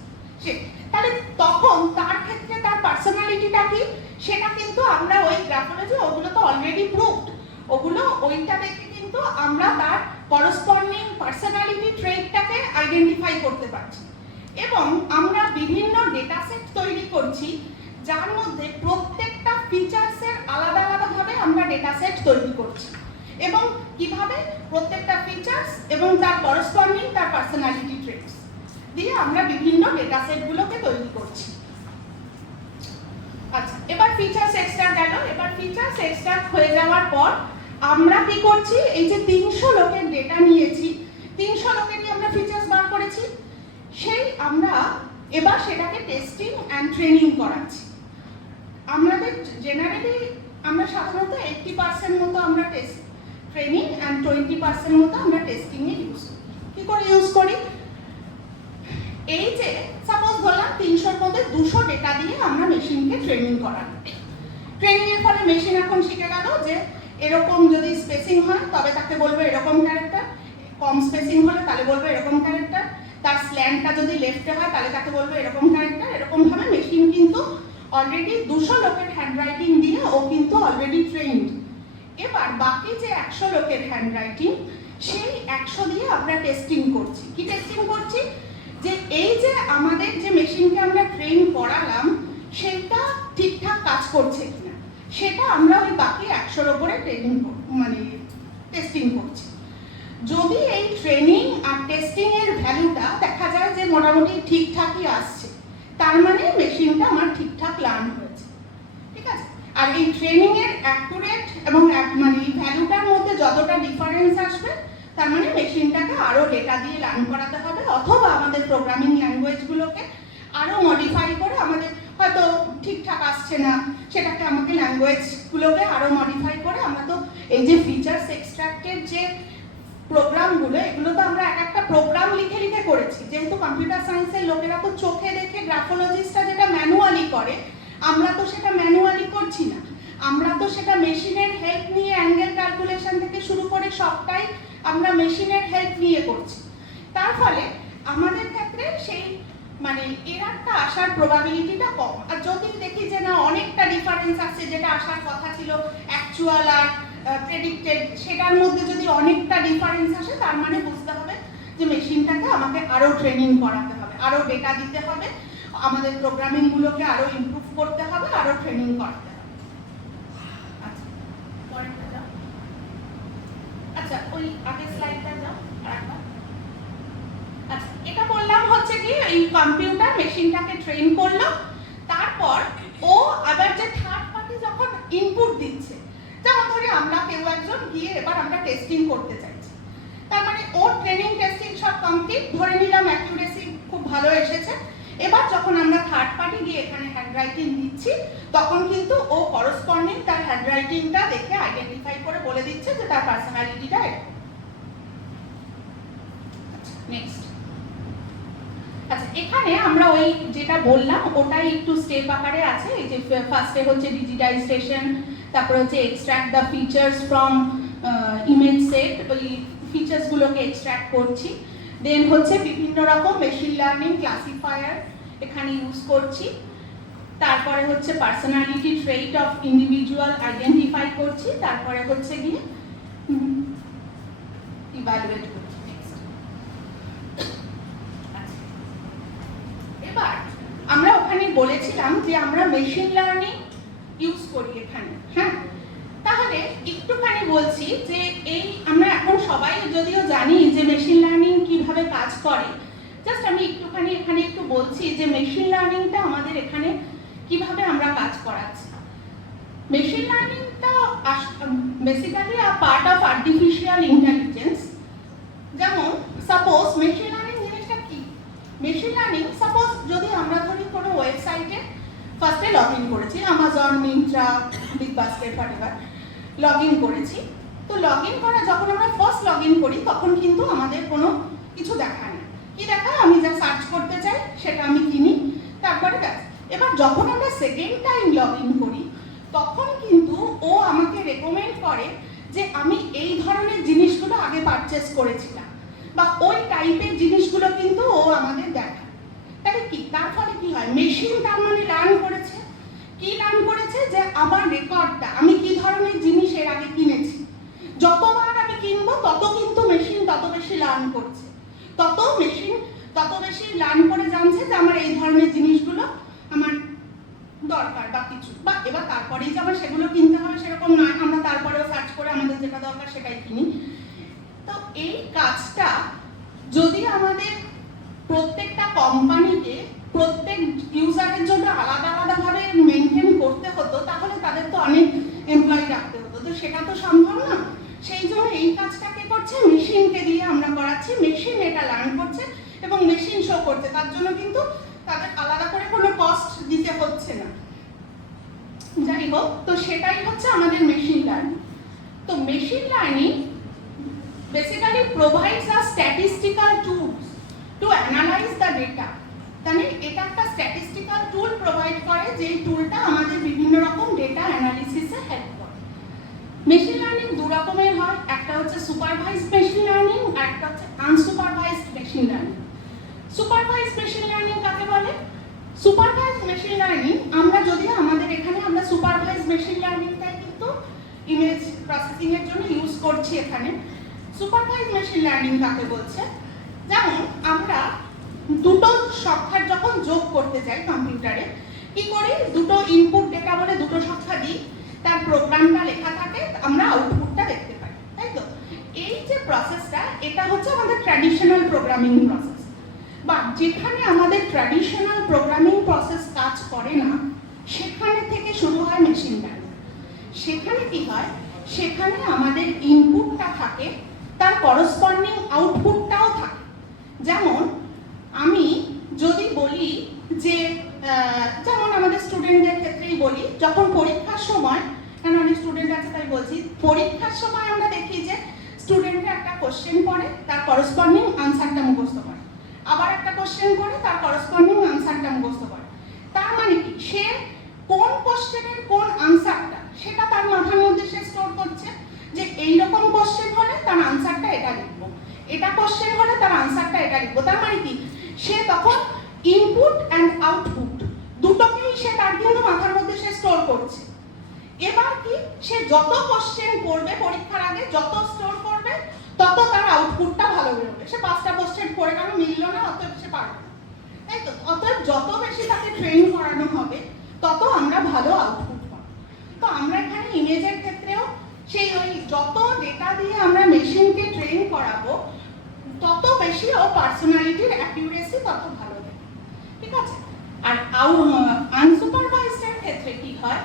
সে। তাহলে তখন তার ক্ষেত্রে তার পার্সোনালিটিটা কি, সেটা কিন্তু আমরা ওই গ্রাফোলজি, ওগুলো তো অলরেডি প্রুভড, ওগুলো ওইটা দেখে কিন্তু আমরা তার করসপন্ডিং পার্সোনালিটি ট্রেটটাকে আইডেন্টিফাই করতে পারছি। এবং আমরা বিভিন্ন ডেটা সেট তৈরি করছি যার মধ্যে প্রত্যেকটা ফিচার্সের আলাদা আলাদাভাবে আমরা ডেটা সেট তৈরি করছি এবং কিভাবে প্রত্যেকটা ফিচার্স এবং তার করসপন্ডিং তার পার্সোনালিটি ট্রেটস দিয়ে আমরা বিভিন্ন ডেটা সেটগুলোকে তৈরি করছি। আচ্ছা, এবার ফিচার্স এক্সট্রাক্ট গেল। এবার ফিচার্স এক্সট্রাক্ট হয়ে যাওয়ার পর আমরা কি করছি, এই যে 300 লোকের ডেটা নিয়েছি, 300 লোকেরই আমরা ফিচার্স বার করেছি, সেই আমরা এবার সেটাকে টেস্টিং অ্যান্ড ট্রেনিং করাচ্ছি। আমাদের জেনারেলি আমরা সাধারণত 80% মতো আমরা ট্রেনিং অ্যান্ড 20% মতো আমরা টেস্টিং এ ইউজ করি। কি করে ইউজ করি? এই যে সাপোজ ধরলাম 300 এর মধ্যে 200 ডেটা দিয়ে আমরা মেশিনকে ট্রেনিং করালাম। ট্রেনিং এর ফলে মেশিন এখন শিখে গেল যে এরকম যদি স্পেসিং হয় তবে তাকে বলবে এরকম ক্যারেক্টার, কম স্পেসিং হলে তাহলে বলবে এরকম ক্যারেক্টার, তার স্ল্যান্টটা যদি লেফটে হয় তাহলে তাকে বলবে এরকম ক্যারেক্টার। এরকম ভাবে মেশিন কিন্তু অলরেডি 200 লোকের হ্যান্ডরাইটিং দিয়ে ও কিন্তু অলরেডি ট্রেন্ড। এবার বাকি যে 100 লোকের হ্যান্ডরাইটিং, সেই 100 দিয়ে আমরা টেস্টিং করছি। কি টেস্টিং করছি? যে এই যে আমাদের যে মেশিনকে আমরা ট্রেন করালাম সেটা ঠিকঠাক কাজ করছে কিনা, সেটা আমরা ওই বাকি 100-এর উপরে ট্রেনিং মানে টেস্টিং করছি। যদি এই ট্রেনিং আর টেস্টিং এর ভ্যালুটা দেখা যায় যে মোটামুটি ঠিকঠাকই আসছে, তার মানে মেশিনটা আমার ঠিকঠাক লার্ন হয়েছে। ঠিক আছে? আর এই ট্রেনিং এর অ্যাকুরেট এবং মানে ভ্যালুটার মধ্যে যতটা ডিফারেন্স আসবে তার মানে মেশিনটাকে আরো ডেটা দিয়ে লার্ন করাতে হবে, অথবা আমাদের প্রোগ্রামিং ল্যাঙ্গুয়েজগুলোকে আরো মডিফাই করে আমাদের হয়তো ঠিকঠাক আসছে না, সেটাকে আমাকে ল্যাঙ্গুয়েজগুলোকে আরও মডিফাই করে আমরা তো এই যে ফিচার্স এক্সট্রাক্টের যে প্রোগ্রামগুলো, এগুলো তো আমরা এক একটা প্রোগ্রাম লিখে লিখে করেছি। যেহেতু কম্পিউটার সায়েন্সের লোকেরা তো চোখে দেখে, গ্রাফোলজিস্টরা যেটা ম্যানুয়ালি করে, আমরা তো সেটা ম্যানুয়ালি করছি না, আমরা তো সেটা মেশিনের হেল্প নিয়ে অ্যাঙ্গেল ক্যালকুলেশন থেকে শুরু করে সবটাই আমরা মেশিনের হেল্প নিয়ে করছি। তার ফলে আমাদের ক্ষেত্রে সেই মানে এরারটা আসার প্রবাবিলিটিটা কম। আর যদি দেখি যে না অনেকটা ডিফারেন্স আছে, যেটা আসার কথা ছিল অ্যাকচুয়াল আর প্রেডিক্টেড, সেটার মধ্যে যদি অনেকটা ডিফারেন্স আসে, তার মানে বুঝতে হবে যে মেশিনটাকে আমাকে আরও ট্রেনিং করাতে হবে, আরও ডেটা দিতে হবে, আমাদের প্রোগ্রামিংগুলোকে আরও ইমপ্রুভ করতে হবে, আরও ট্রেনিং করাতে হবে। আচ্ছা, পরেরটা যাও। আচ্ছা, ওই আগের স্লাইডটা যাও আরেকবার। আচ্ছা, এটা বললাম হচ্ছে কি এই কম্পিউটার মেশিনটাকে ট্রেন করলো, তারপর ও আবার যে থার্ড পার্টি যখন ইনপুট দিচ্ছে, যেমন ধরে আমরা কেউ একজন গিয়ে এবার আমরা টেস্টিং করতে চাইছি, তার মানে ওর ট্রেনিং টেস্টিং সব কমপ্লিট, ধরে নিলাম অ্যাকিউরেসি খুব ভালো এসেছে। এবার যখন আমরা থার্ড পার্টি গিয়ে এখানে হ্যান্ডরাইটিং দিচ্ছি, তখন কিন্তু ও করসপন্ডিং তার হ্যান্ডরাইটিংটা দেখে আইডেন্টিফাই করে বলে দিচ্ছে যে তার পার্সোনালিটিটা এরকম। আচ্ছা, নেক্সট। আচ্ছা, এখানে আমরা ওই যেটা বললাম ওটাই একটু স্টেপ আকারে আছে। এই যে ফার্স্টে হচ্ছে ডিজিটাইজেশন, তারপরে হচ্ছে extract the features from image set, ওই ফিচার্সগুলোকে এক্সট্রাক্ট করছি। দেন হচ্ছে বিভিন্ন রকম মেশিন লার্নিং ক্লাসিফায়ার এখানে ইউজ করছি। তারপরে হচ্ছে personality trait of individual identify করছি। তারপরে হচ্ছে গিয়ে ইভ্যালুয়েট করছি। এবার আমরা ওখানে বলেছিলাম যে আমরা মেশিন লার্নিং ইউজ করি এখানে, হ্যাঁ। তাহলে একটুখানি বলছি যে এই আমরা এখন সবাই যদিও জানি যে মেশিন লার্নিং কিভাবে কাজ করে, জাস্ট আমি একটুখানি এখানে একটু বলছি যে মেশিন লার্নিংটা আমাদের এখানে কিভাবে আমরা কাজ করাচ্ছি। মেশিন লার্নিংটা basically a part of artificial intelligence. যেমন সাপোজ মেশিন লার্নিং জিনিসটা কি? মেশিন লার্নিং সাপোজ যদি আমরা ধরি কোনো ওয়েবসাইটে ফার্স্টে লগ ইন করেছি, Amazon, Myntra, big basket, whatever log in করেছি। তো লগ ইন করা যখন আমরা ফার্স্ট লগ ইন করি তখন কিন্তু আমাদের কোনো কিছু দেখায় না। কি দেখায়? আমি যা সার্চ করতে চাই সেটা আমি কিনি, তারপরে ব্যাস। এবার যখন আমরা সেকেন্ড টাইম লগ ইন করি তখন কিন্তু ও আমাকে রেকমেন্ড করে যে আমি এই ধরনের জিনিসগুলো আগে পারচেস করেছিলাম, বা ওই টাইপের জিনিসগুলো কিন্তু ও আমাদের দেখায়। তাহলে কি, তার ফলে কি হয়? মেশিন তার মানে লার্ন করেছে। কি লার্ন করেছে? যে আমার রেকর্ডটা, আমি কি ধরনের জিনিস এর আগে কিনেছি, যতবার আমি কিনবো তত কিন্তু মেশিন তত বেশি লার্ন করছে, মেশিন তত বেশি লার্ন করে জানছে যে আমার এই ধরনের জিনিসগুলো আমার দরকার বা কিছু, বা এবার তারপরেই যে আমার সেগুলো কিনতে হবে সেরকম নয়, আমরা তারপরেও সার্চ করে আমাদের যেটা দরকার সেটাই কিনি। তো এই কাজটা যদি আমাদের প্রত্যেকটা কোম্পানিকে প্রত্যেক ইউজারের জন্য আলাদা আলাদাভাবে মেনটেন করতে হতো, তাহলে তাদের তো অনেক এমপ্লয়ি রাখতে হতো, তো সেটা তো সম্ভব না। সেই জন্য এই কাজটা কে করছে? মেশিনকে দিয়ে আমরা করাচ্ছি। মেশিন এটা লার্ন করছে এবং মেশিন শো করছে, তার জন্য কিন্তু তাদের আলাদা করে কোনো কস্ট দিতে হচ্ছে না। যাই হোক, তো সেটাই হচ্ছে আমাদের মেশিন লার্নিং। তো machine learning basically provides us statistical tools to analyze the data. তাহলে এটা একটা স্ট্যাটিস্টিক্যাল টুল প্রোভাইড করে, যেই টুলটা আমাদের বিভিন্ন রকম ডেটা অ্যানালিসিসে হেল্প করে। মেশিন লার্নিং দু রকমের হয়, একটা হচ্ছে সুপারভাইজড মেশিন লার্নিং আর একটা হচ্ছে unsupervised machine learning. Supervised machine learning কাকে বলে? সুপারভাইজড মেশিন লার্নিং আমরা যদিও আমাদের এখানে আমরা সুপারভাইজড মেশিন লার্নিংটাই কিন্তু ইমেজ প্রসেসিং এর জন্য ইউজ করছি এখানে। সুপারভাইজড মেশিন লার্নিং কাকে বলছে? যেমন আমরা দুটো সংখ্যার যখন যোগ করতে যাই কম্পিউটারে, কি করি? দুটো ইনপুট ডেটা বলে দুটো সংখ্যা দিই, তার প্রোগ্রামটা লেখা থাকে, আমরা আউটপুটটা দেখতে পাই, তাই তো? এই যে প্রসেসটা, এটা হচ্ছে আমাদের ট্র্যাডিশনাল প্রোগ্রামিং প্রসেস। বা যেখানে আমাদের ট্র্যাডিশনাল প্রোগ্রামিং প্রসেস কাজ করে না, সেখানে থেকে শুরু হয় মেশিন লার্নিং। সেখানে কি হয়? সেখানে আমাদের ইনপুটটা থাকে, তার করসপন্ডিং আউটপুটটাও থাকে। যেমন আমি যদি বলি যে যেমন আমাদের স্টুডেন্টদের ক্ষেত্রেই বলি, যখন পরীক্ষার সময়, কারণ অনেক স্টুডেন্ট আছে তাই বলছি, পরীক্ষার সময় আমরা দেখি যে স্টুডেন্টরা একটা কোশ্চেন পড়ে, তার করসপন্ডিং আনসারটা মুখস্থ করে, আবার একটা কোশ্চেন করে তার করসপন্ডিং আনসারটা মুখস্থ করে। তার মানে কি, সে কোন কোশ্চেনের কোন আনসারটা সেটা তার মাথার মধ্যে সে স্টোর করছে, যে এইরকম কোশ্চেন হলে তার আনসারটা এটা লিখবো, এটা কোশ্চেন হলে তার আনসারটা এটা লিখবো। তার মানে কি, সে তখন ইনপুট অ্যান্ড আউটপুট দুটোকেই সে তার কিন্তু মাথার মধ্যে সে স্টোর করছে। এবার কি, সে যত কোশ্চেন করবে পরীক্ষার আগে, যত স্টোর করবে, তত তার আউটপুটটা ভালো বেরোবে। সে 5টা কোশ্চেন করে গেল, মিললো না, অতএব সে পারবে না, তাই তো? অতএব যত বেশি তাকে ট্রেন করানো হবে তত আমরা ভালো আউটপুট পাবো। তো আমরা এখানে ইমেজের ক্ষেত্রেও সেই ওই যত ডেটা দিয়ে আমরা মেশিনকে ট্রেন করাবো তত বেশি ও পার্সোনালিটির অ্যাকিউরেসি তত ভালো দেবে, ঠিক আছে? আর আনসুপারভাইজড এর ক্ষেত্রে কি হয়,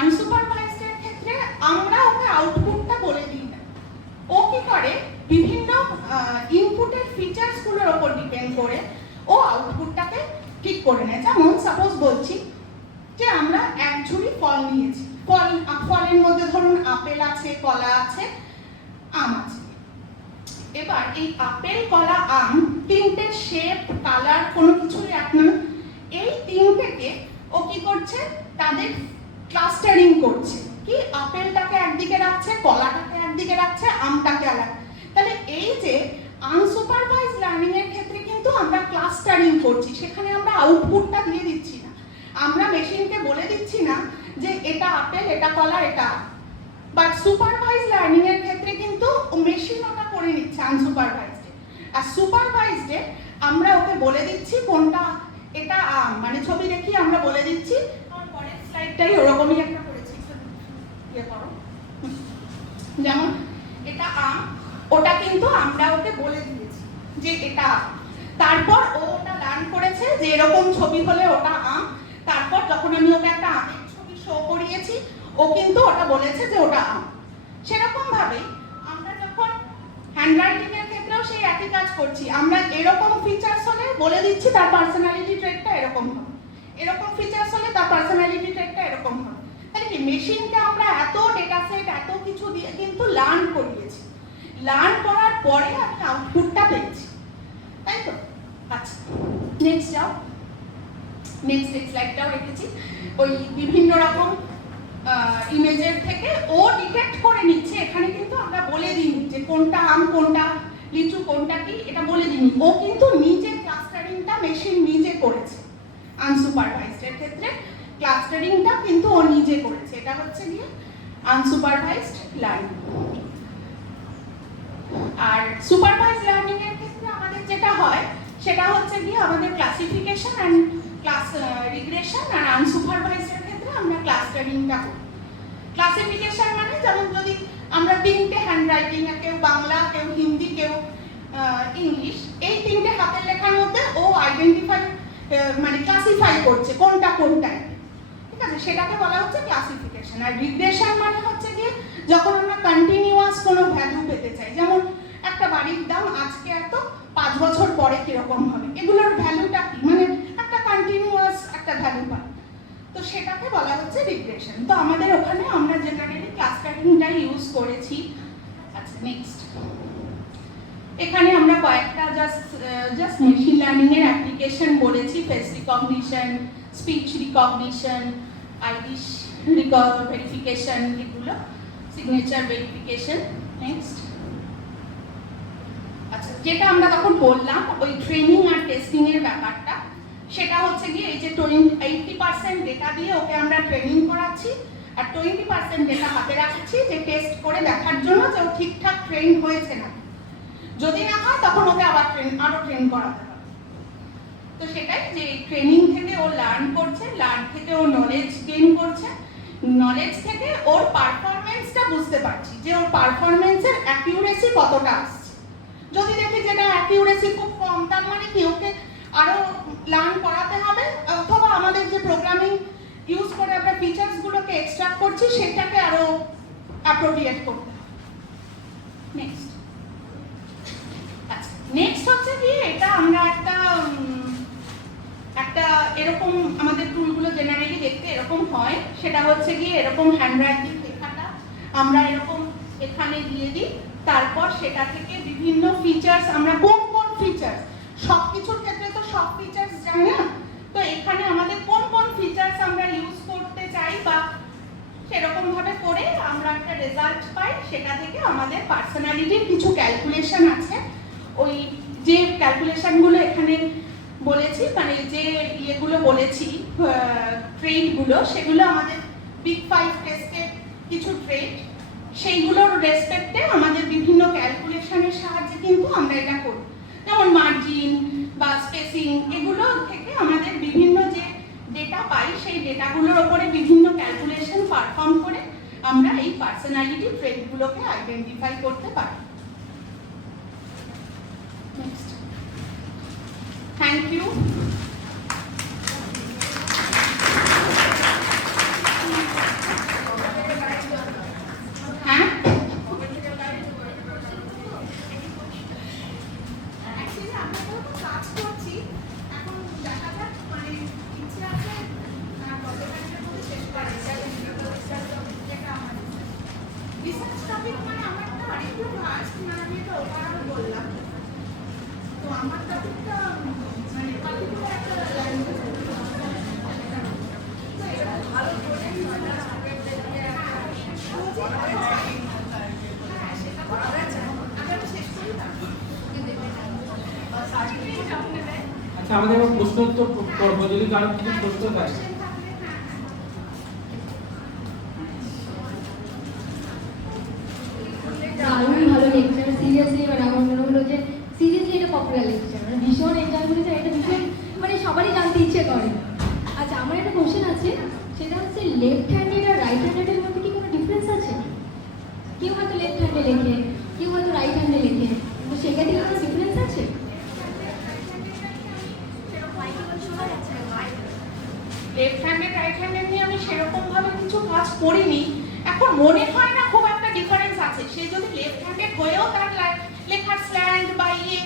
আনসুপারভাইজড এর ক্ষেত্রে আমরা ওকে আউটপুটটা বলে দিই না। ও কি করে, বিভিন্ন ইনপুটের ফিচার্স গুলোর উপর ডিপেন্ড করে ও আউটপুটটাকে ঠিক করে নেয়। যেমন সাপোজ বলছি যে আমরা এক ঝুড়ি ফল নিয়েছি, ফলের মধ্যে ধরুন আপেল আছে, কলা আছে, আম আছে। এবার এই আপেল, কলা, আম তিনটে শেপ, কালার কোনো কিছুই এক না, এই তিনটেকে ও কি করছে, তাদের ক্লাস্টারিং করছে। কি, আপেলটাকে একদিকে রাখছে, কলাটাকে একদিকে রাখছে, আমটাকে আলাদা। তাহলে এই যে আনসুপারভাইজড লার্নিং এর ক্ষেত্রে কিন্তু আমরা ক্লাস্টারিং করছি, সেখানে আমরা আউটপুটটা দিয়ে দিচ্ছি না, আমরা মেশিনকে বলে দিচ্ছি না যে এটা আপেল, এটা কলা, এটা আম। বাট সুপারভাইজড লার্নিং এর ক্ষেত্রে কিন্তু মেশিন ওটা করে নিচ্ছে আনসুপারভাইজড। আর সুপারভাইজড এ আমরা ওকে বলে দিচ্ছি কোনটা, এটা আম, মানে ছবি দেখি আমরা বলে দিচ্ছি। আমার পরের স্লাইডটাই ওরকমই একটা করেছি, ইয়ে করো, যেমন এটা আম, ওটা কিন্তু আমরা ওকে বলে দিয়েছি যে এটা আম। তারপর ও ওটা লার্ন করেছে যে এরকম ছবি হলে ওটা আম। তারপর যখন আমি ওকে একটা আমের ছবি শো করিয়েছি, ও কিন্তু ওটা বলেছে যে ওটা আম। সেরকম ভাবেই আমরা যখন হ্যান্ডরাইটিং এর ক্ষেত্রেও সেই একই কাজ করছি, আমরা এরকম ফিচার্স হলে বলে দিচ্ছি তার পার্সোনালিটি ট্রেটটা এরকম হবে, এরকম ফিচার্স হলে তার পার্সোনালিটি ট্রেটটা এরকম হবে। তাহলে কি, মেশিনকে আমরা এত ডেটা সেট, এত কিছু দিয়ে কিন্তু লার্ন করিয়েছি, লার্ন করার পরে আমি আউটপুটটা পেয়েছি, তাই তো? আচ্ছা, নেক্সট যাও, নেক্সট স্লাইডটাও রেখেছি। ওই বিভিন্ন রকম ইমেজের থেকে ও ডিটেক্ট করে নিচ্ছে, এখানে কিন্তু আমরা বলে দিই যে কোনটা আম, কোনটা লিচু, কোনটা কি, এটা বলে দিই। ও কিন্তু নিজে ক্লাস্টারিংটা মেশিন নিজে করেছে। আনসুপারভাইজড এর ক্ষেত্রে ক্লাস্টারিংটা কিন্তু ও নিজে করেছে, এটা হচ্ছে গিয়ে আনসুপারভাইজড লার্নিং। আর সুপারভাইজড লার্নিং এর ক্ষেত্রে আমাদের যেটা হয় সেটা হচ্ছে গিয়ে আমাদের ক্লাসিফিকেশন এন্ড ক্লাস রিগ্রেশন। আর আনসুপারভাইজড এর ক্ষেত্রে আমরা ক্লাস্টারিংটা করি। ক্লাসিফিকেশন মানে যেমন যদি আমরা তিনটে হ্যান্ডরাইটিং, কেউ বাংলা, কেউ হিন্দি, কেউ ইংলিশ, এই তিনটে হাতের লেখার মধ্যে ও আইডেন্টিফাই মানে ক্লাসিফাই করছে কোনটা কোনটা, ঠিক আছে? সেটাকে বলা হচ্ছে ক্লাসিফিকেশন। আর রিগ্রেশন মানে হচ্ছে গিয়ে যখন আমরা কন্টিনিউয়াস কোনো ভ্যালু পেতে চাই, যেমন একটা বাড়ির দাম আজকে এত, 5 বছর পরে কিরকম হবে, এগুলোর ভ্যালুটা কি, মানে একটা কন্টিনিউয়াস একটা ভ্যালু পাই, তো সেটাকে বলা হচ্ছে রিগ্রেশন। তো আমাদের ওখানে আমরা জেনারেলি ক্লাস্টারিংটা ইউজ করেছি। আচ্ছা, নেক্সট, এখানে আমরা কয়েকটা জাস্ট মেশিন লার্নিং এর অ্যাপ্লিকেশন বলেছি, face recognition, speech recognition, Irish verification, এগুলো সিগনেচার ভেরিফিকেশন। নেক্সট, আচ্ছা, যেটা আমরা তখন বললাম ওই ট্রেনিং আর টেস্টিং এর ব্যাপারটা, সেটা হচ্ছে গিয়ে এই যে 80% ডেটা দিয়ে ওকে আমরা ট্রেনিং করাচ্ছি, আর 20% ডেটা হাতে রাখছি যে টেস্ট করে দেখার জন্য যে ও ঠিকঠাক ট্রেন হয়েছে না। যদি না হয় তখন ওকে আবার আরো ট্রেন করাতে হবে। তো সেটাই যে ট্রেনিং থেকে ও লার্ন করছে, লার্ন থেকে ও নলেজ গেইন করছে, নলেজ থেকে ওর পারফরম্যান্সটা বুঝতে পারছি যে ওর পারফরম্যান্সের অ্যাকিউরেসি কতটা আসছে। যদি দেখি যেটা অ্যাকিউরেসি খুব কম, তার মানে কি ওকে আরো লার্ন করাতে হবে, অথবা আমাদের যে প্রোগ্রামিং ইউজ করে আমরা ফিচার্স গুলোকে এক্সট্রাক্ট করছি সেটাকে আরো অ্যাপ্রোপ্রিয়েট করতে হবে। নেক্সট, আচ্ছা, নেক্সট হচ্ছে কি, এটা আমরা একটা একটা এরকম আমাদের টুলগুলো জেনারেলি দেখতে এরকম হয়, সেটা হচ্ছে গিয়ে এরকম হ্যান্ডরাইটিং লেখাটা আমরা এরকম এখানে দিয়ে দিই। তারপর সেটা থেকে বিভিন্ন ফিচার্স, আমরা কোন কোন ফিচার্স, সব কিছুর ক্ষেত্রে তো সব ফিচার্স যায় না, তো এখানে আমাদের কোন কোন ফিচার্স আমরা ইউজ করতে চাই বা সেরকম ভাবে করে আমরা একটা রেজাল্ট পাই। সেটা থেকে আমাদের পার্সোনালিটির কিছু ক্যালকুলেশন আছে, ওই যে ক্যালকুলেশনগুলো এখানে বলেছি, মানে যে ইয়েগুলো বলেছি ট্রেডগুলো, সেগুলো আমাদের বিগ 5 টেস্টের কিছু ট্রেড, সেইগুলোর রেসপেক্টে আমাদের বিভিন্ন ক্যালকুলেশনের সাহায্যে কিন্তু আমরা এটা করি। যেমন মার্জিন বা স্পেসিং, এগুলো থেকে আমাদের বিভিন্ন যে ডেটা পাই, সেই ডেটাগুলোর ওপরে বিভিন্ন ক্যালকুলেশন পারফর্ম করে আমরা এই পার্সোনালিটি ট্রেডগুলোকে আইডেন্টিফাই করতে পারি। Next, thank you. হ্যাঁ, অ্যাকচুয়ালি আমরা তো কাজ করছি, এখন দেখা যাক, মানে ইচ্ছে আছে গতকালকের মধ্যে শেষ করা যায়। রিসার্চ টপিক মানে আমারটা আরেকটু ভাস্ট, মানে আমি এটা ওভারঅল বললাম। তো আমার টপিকটা মানে পার্টিকুলার একটা ল্যাঙ্গুয়েজ, তো এটা ভালো করে সেটা করা যায়। আমরা শেষ করি না। আচ্ছা, আমাদের এবার প্রশ্ন উত্তর পর্ব, যদি কারো কিছু প্রশ্ন থাকে। দারুণ ভালো লেকচার, সিরিয়াসলি মানে আমার মনে হলো যে সিরিয়াসলি এটা পপুলার লেকচার, মানে ভীষণ এনজয় করেছে, এটা ভীষণ মানে সবারই জানতে ইচ্ছে করে। আচ্ছা, আমার একটা কোশ্চেন আছে, সেটা হচ্ছে লেফট হ্যান্ডেড আর রাইট হ্যান্ডেডের মধ্যে কি কোনো ডিফারেন্স আছে? কেউ হয়তো লেফট হ্যান্ডে লেখে, কেউ হয়তো রাইট হ্যান্ডে লেখে, তো সেক্ষেত্রে কোনো ডিফারেন্স আছে? লেফট হ্যান্ডেড রাইট হ্যান্ডেড নিয়ে আমি সেরকম ভাবে কিছু কাজ করিনি, এখন মনে হয় না খুব একটা ডিফারেন্স আছে। সে যদি লেফট হ্যান্ডেড হয়েও তার লেখার স্ল্যান্ড বা ইয়ে,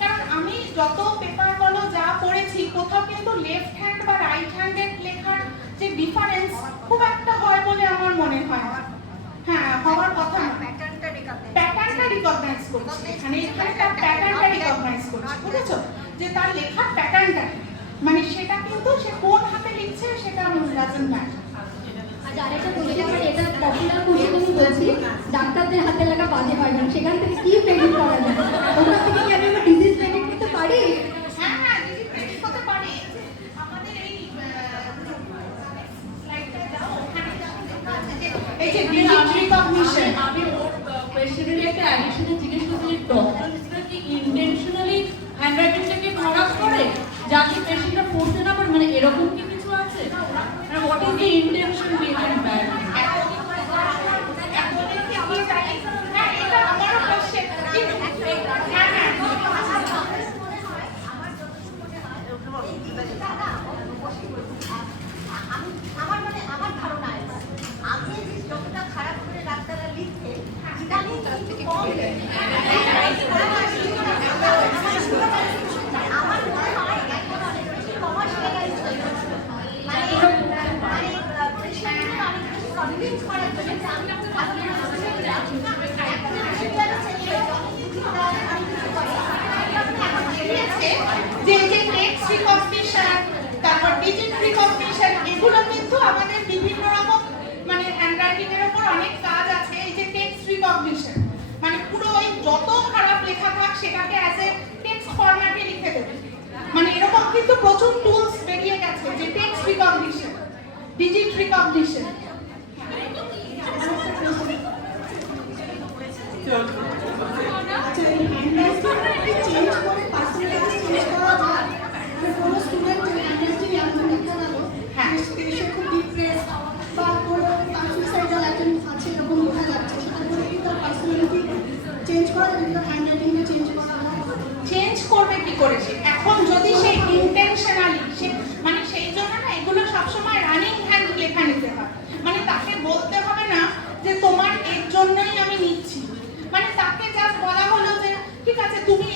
কারণ আমি যত পেপার বলো যা পড়েছি, কোথাও কিন্তু লেফট হ্যান্ড বা রাইট হ্যান্ডেড লেখার যে ডিফারেন্স খুব একটা হয় বলে আমার মনে হয় না। হ্যাঁ, হওয়ার কথা না, প্যাটার্নটা রিকগনাইজ করছি, এখানে তার প্যাটার্নটা রিকগনাইজ করছি, বুঝেছো? যে তার লেখার প্যাটার্নটা, মানে সেটা কিন্তু সে কোন হাতে লিখছে সেটা ডাজন্ট ম্যাটার। আচ্ছা, আরেকটা কোশ্চেন, মানে এটা পপুলার কোশ্চেন আমি বলছি, ডাক্তারদের হাতে লেখা বাজে হয় না, সেখান থেকে কি প্রেডিক্ট করা যায়? ওখান থেকে কি আমি ডিজিজ প্রেডিক্ট করতে পারি? হ্যাঁ হ্যাঁ, ডিজিট প্রেডিক্ট করতে পারি। আমাদের এই স্লাইডটা দাও, ওখানে লেখা আছে যে এই যে ডিজিট রিকগনিশন। আমি ওর কোয়েশ্চেনের একটা অ্যাডিশনে জিজ্ঞেস করছি, ডক্টরসরা কি ইন্টেনশনালি হ্যান্ডরাইটিংটাকে খারাপ করে যাতে পেশেন্টরা পড়তে না পারে, মানে এরকম কি কিছু আছে? মানে what is the intention behind that? হ্যাঁ, এটা আমারও কোশ্চেন। হ্যাঁ হ্যাঁ, আমার ধারণা আমি যতটা খারাপ করে ডাক্তাররা লিখছে, ইদানিং কিন্তু কম আমার মনে হয় এখন অনেক বেশি কমার্শিয়ালাইজ হয়ে গেছে, মানে পেশেন্টগুলো অনেক বেশি কনভিন্স করার জন্য যে যে টেক্সট রিকগনিশন, তারপর ডিজিট রিকগনিশন, এগুলো কিন্তু আমাদের বিভিন্ন রকম মানে হ্যান্ডরাইটিং এর উপর অনেক কাজ আছে। এই যে টেক্সট রিকগনিশন, মানে পুরো ওই যত খারাপ লেখা থাক সেটাকে অ্যাজ এ টেক্সট ফরম্যাটে লিখে দেবে, মানে এরকম কিন্তু প্রচুর টুলস বেরিয়ে গেছে। যে টেক্সট রিকগনিশন, ডিজিট রিকগনিশন, আচ্ছা, এই হ্যান্ডরাইটিংটাকে চেঞ্জ করে পার্সেন্টেজ চেঞ্জ করা যায়? মানে কোনো স্টুডেন্ট হ্যান্ডরাইটিং এমন লেখা গেল, হ্যাঁ, সে খুব ডিপ্রেস বা কোনো সুইসাইডাল অ্যাটেম্প আছে এরকম বোঝা যাচ্ছে, সেটা করে কি তার পার্সোনালিটি চেঞ্জ করা যায়? তার হ্যান্ডরাইটিংটা চেঞ্জ করা যায়? চেঞ্জ করবে কি করে সে? এখন যদি সে ইন্টেনশনালি, সে মানে সেই জন্য না এগুলো সবসময় রানিং হ্যান্ড লেখা নিতে হয়, মানে তাকে বলতে হবে না যে তোমার এর জন্যই আমি নিচ্ছি, মানে তাকে জাস্ট বলা হলো যে ঠিক আছে তুমি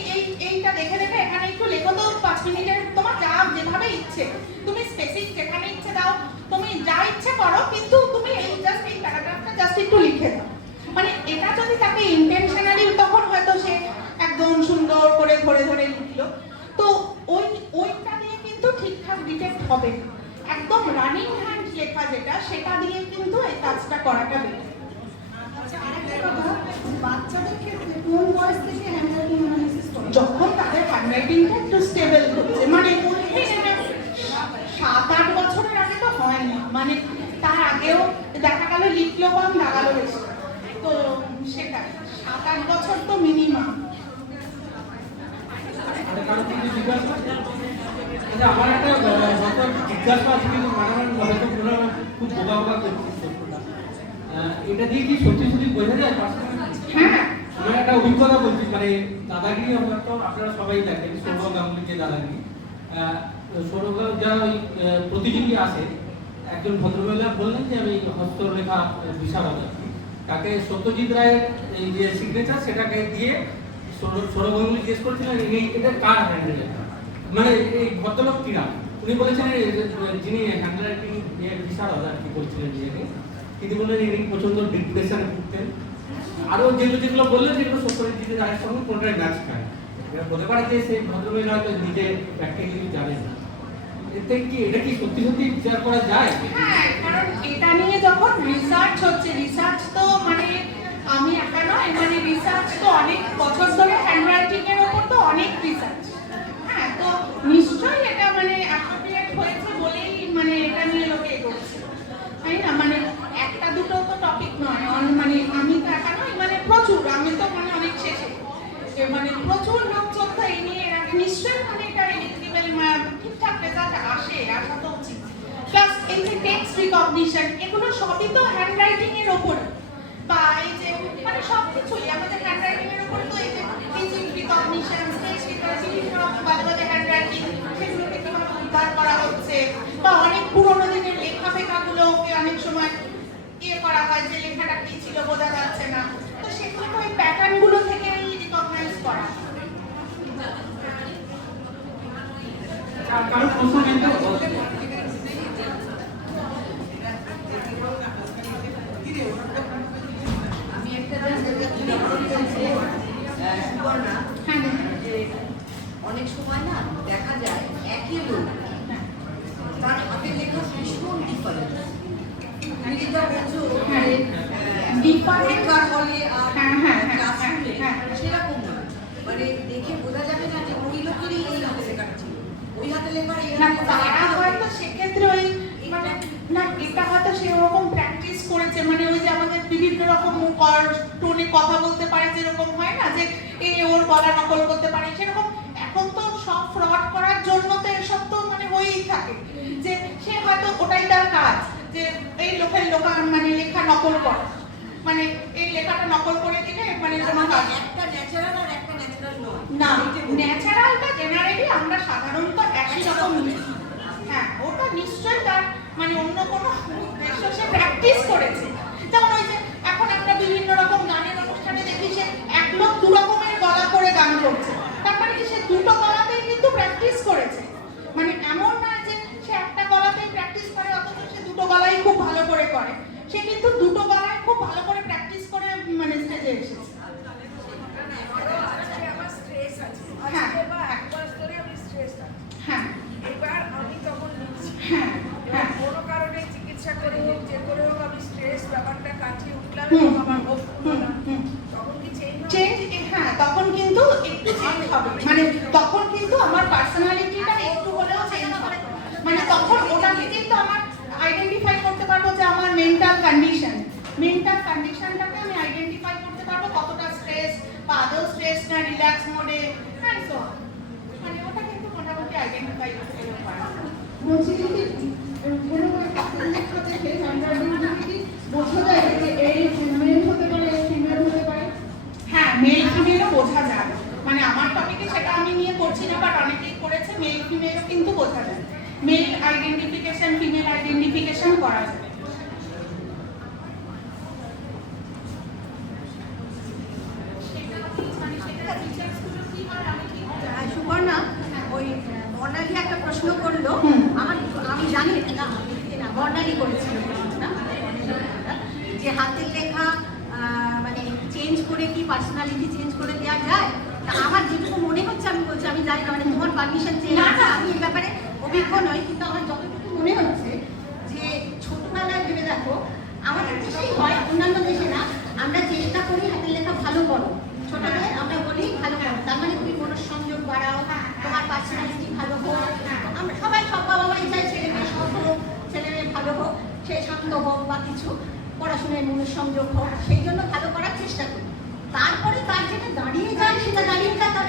এইটা দেখে দেখে এখানে একটু লেখো তো 5 মিনিটের, তোমার যা যেভাবে যেভাবে ইচ্ছে, তুমি স্পেসিফিক যেখানে ইচ্ছে দাও, তুমি যা ইচ্ছে করো, কিন্তু তুমি এই জাস্ট এই প্যারাগ্রাফটা জাস্ট একটু লিখে দাও। মানে এটা যদি তাকে ইন্টেনশনালি, তখন হয়তো সে একদম সুন্দর করে ধরে ধরে লিখলো, তো ওইটা দিয়ে কিন্তু ঠিকঠাক ডিটেক্ট হবে না। একদম রানিং হ্যান্ড লেখা যেটা, সেটা দিয়ে কিন্তু এই কাজটা করাটা বেটার। আচ্ছা, আরেকটা কথা, বাচ্চাদের ক্ষেত্রে কোন বয়স থেকে হ্যান্ডরাইটিং অ্যানালাইসিস করে? যখন তাদের হ্যান্ডরাইটিংটা একটু স্টেবল হচ্ছে, মানে 7-8 বছরের আগে তো হয় না, মানে তার আগেও দেখা গেল লিখলো কম, দাগালো বেশি, তো সেটাই 7-8 বছর তো মিনিমাম। কারো কিছু জিজ্ঞাসা? আচ্ছা, আমার একটা জিজ্ঞাসা আছে, কিন্তু ম্যাডাম হয়তো খুব বোকা বোকা করছে প্রশ্নটা। এটা দিয়ে কি সত্যি সত্যি বোঝা যায়? হ্যাঁ, আমার একটা অভিজ্ঞতা বলছি, মানে দাদাগিরি তো আপনারা সবাই দেখেন, সৌরভ গাঙ্গুলির যে দাদাগিরি, সৌরভ যারা ওই প্রতিযোগী আসে, একজন ভদ্রমহিলা বললেন যে আমি হস্তরেখা বিশারদ আর কি, তাকে সত্যজিৎ রায়ের এই যে সিগনেচার সেটাকে দিয়ে সৌরভ গাঙ্গুলি জিজ্ঞেস করেছিলেন এটা কার হ্যান্ডেল লেখা, মানে এই ভদ্রলোক কিনা, উনি বলেছেন যিনি হ্যান্ড রাইটিং বিশারদ আর কি বলছিলেন নিজেকে, তিনি বললেন ইনি প্রচন্ড ডিপ্রেশনে ভুগতেন, আরো যেগুলো যেগুলো বললেন যেগুলো সত্যজিৎ রায়ের সঙ্গে কোনটাই ম্যাচ খায়। এটা বলতে পারে যে সেই ভদ্রমহিলা হয়তো নিজে প্র্যাকটিক্যালি জানেন না। এতে কি এটা কি সত্যি সত্যি বিচার করা যায়? হ্যাঁ, কারণ এটা নিয়ে যখন রিসার্চ হচ্ছে, রিসার্চ তো মানে আমি একা নয়, মানে রিসার্চ তো অনেক বছর ধরে হ্যান্ডরাইটিং এর উপর তো অনেক রিসার্চ। হ্যাঁ, তো নিশ্চয়ই এটা মানে অ্যাপ্রোপ্রিয়েট হয়েছে বলেই মানে এটা নিয়ে লোকে এগোচ্ছে, তাই না? মানে একটা দুটো তো টপিক নয়, মানে আমি তো একা নই, মানে প্রচুর, আমি তো মানে অনেক শেষে, মানে প্রচুর লোকজন তো এই নিয়ে নিশ্চয়ই মানে এটা এলিজিবল, ঠিকঠাক রেজাল্ট আসা তো উচিত। প্লাস এই যে টেক্সট রিকগনিশন, এগুলো সবই তো হ্যান্ডরাইটিং এর উপর, বা এই যে মানে সবকিছুই আমাদের হ্যান্ডরাইটিং এর উপর, তো এই যে টেক্সট রিকগনিশন, টেক্সট রিকগনিশন, বিভিন্ন রকম বাজে বাজে হ্যান্ডরাইটিং, সেগুলোকে কিভাবে উদ্ধার করা হচ্ছে, বা অনেক পুরোনো দিনের লেখা ফেখাগুলোকে অনেক সময় করা হয় যে লেখাটা কি ছিল বোঝা যাচ্ছে না, তো সেগুলো তো এই প্যাটার্নগুলো থেকেই রিকগনাইজ করা। কারো প্রশ্ন কিন্তু আমি একটা সুবর্ণা, যে অনেক সময় না দেখা যায় একই লোক তার হাতের লেখা ভীষণ ডিফারেন্স, তুমি যেটা বলছো পরীক্ষার হলে আর ক্লাসরুমে সেরকম না, মানে দেখে বোঝা যাবে না যে ওই লোকেরই এই হাতে লেখাটা ছিল, ওই হাতে লেখার এই না, তারা হয়তো সেক্ষেত্রে ওই মানে না, এটা হয়তো সেরকম প্র্যাকটিস করেছে, মানে ওই যে আমাদের বিভিন্ন রকম টোনে কথা বলতে পারে, যেরকম হয় না যে ওর গলা নকল করতে পারে, সেরকম এখন তো সব ফ্রড করার জন্য তো এসব তো মানে হয়েই থাকে, যে সে হয়তো ওটাই তার কাজ, যে এই লোকের মানে লেখা নকল করা, মানে এই লেখাটা নকল করে দিলে মানে তোমার কাজ। একটা ন্যাচারাল আর একটা ন্যাচারাল নয় না, ন্যাচারালটা জেনারেলি আমরা সাধারণত একই রকম লিখি। হ্যাঁ, ওটা নিশ্চয়ই তার মানে অন্য কোনো উদ্দেশ্য সে প্র্যাকটিস করেছে। যেমন ওই যে এখন আমরা বিভিন্ন রকম গানের অনুষ্ঠানে দেখি সে এক লোক দু রকমের গলা করে গান করছে, তার মানে কি সে দুটো গলাতেই কিন্তু প্র্যাকটিস করেছে, মানে এমন না যে সে একটা গলাতেই প্র্যাকটিস করে অথচ সে দুটো গলাই খুব ভালো করে করে, সে কিন্তু দুটো গলায় খুব ভালো করে প্র্যাকটিস করে মানে স্টেজে এসেছে। হ্যাঁ, হ্যাঁ, এবার আমি তখন লিখছি, হ্যাঁ, হ্যাঁ, কোনো কারণে চিকিৎসা করে হোক যে করে হোক আমি স্ট্রেস ব্যাপারটা কাটিয়ে উঠলাম হুম, এবং আমার হোপ হুম, হুম। তখন কি চেঞ্জ চেঞ্জ, হ্যাঁ, তখন কিন্তু একটু চেঞ্জ হবে, মানে তখন কিন্তু আমার পার্সোনালিটিটা একটু হলেও চেঞ্জ হবে, মানে তখন ওটাকে কিন্তু আমার আইডেন্টিফাই করতে পারবো যে আমার মেন্টাল কন্ডিশনটাকে আমি আইডেন্টিফাই করতে পারবো, কতটা স্ট্রেস বা আদৌ স্ট্রেস না রিল্যাক্স মোডে, হ্যাঁ, সো মানে ওটা কিন্তু মোটামুটি আইডেন্টিফাই করতে পারবো। বলছি কি কোনো একটা লেখা থেকে হ্যান্ডরাইটিং কি বোঝা যায় যে এই মেল হতে পারে, ফিমেল হতে পারে? হ্যাঁ, মেল ফিমেলও বোঝা যায়, মানে আমার টপিকে সেটা আমি নিয়ে করছি না, বাট অনেকেই করেছে, মেল ফিমেলও কিন্তু বোঝা যায়, মেল আইডেন্টিফিকেশন ফিমেল আইডেন্টিফিকেশন করা যায়। সুবর্ণা, ওই বর্ণালী একটা প্রশ্ন প্রশ্ন করলো, আমি জানি না বর্ণালী করেছিল প্রশ্নটা, যে হাতের লেখা মানে চেঞ্জ করে কি পার্সোনালিটি চেঞ্জ করে দেওয়া যায়। তা আমার যেটুকু মনে হচ্ছে আমি বলছি, আমি জানি না, মানে তোমার পারমিশন চেয়ে আমি এই ব্যাপারে অভিজ্ঞ নই, কিন্তু আমার যতটুকু মনে হচ্ছে যে ছোটবেলায় ভেবে দেখো, আমাদের দেশেই হয়, অন্যান্য দেশে না, আমরা চেষ্টা করি হাতের লেখা ভালো করো, ছোটবেলায় আমরা বলি ভালো করো, তার মানে তুমি মনঃসংযোগ বাড়াও, তোমার পার্সোনালিটি ভালো হোক। আমরা সবাই, সব বাবা মাই চাই ছেলে মেয়ে সব হোক, ছেলে মেয়ে ভালো হোক, সে শান্ত হোক বা কিছু পড়াশোনায় মনঃসংযোগ হোক, সেই জন্য ভালো করার চেষ্টা করি। তারপরে তার যেটা দাঁড়িয়ে যায় সেটা দাঁড়িয়ে যায়, তার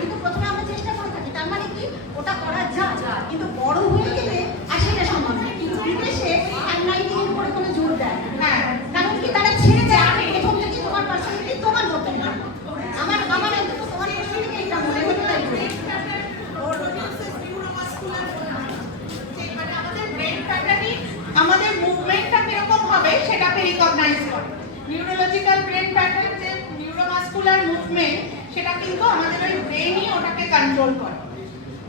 কিন্তু প্রথমে আমরা চেষ্টা করে থাকি, তার মানে কি ওটা করা যায়, কিন্তু বড় হয়ে গেলে আর সেটা সম্ভব নয়। কিন্তু বিদেশে হ্যান্ডরাইটিং এর উপরে কোনো জোর দেয় না, কারণ কি তারা ছেড়ে যায়, আমি প্রথম থেকে তোমার পার্সোনালিটি তোমার মতন না, আমার অন্তত তোমার পার্সোনালিটি এটা মনে হতে তাই করি। আমাদের ব্রেন প্যাটার্নই আমাদের মুভমেন্টটা কিরকম হবে সেটাকে রিকগনাইজ করে। নিউরোলজিক্যাল ব্রেন প্যাটার্ন, যে নিউরোমাস্কুলার মুভমেন্ট, সেটা কিন্তু আমাদের ওই ব্রেনই ওটাকে কন্ট্রোল করে।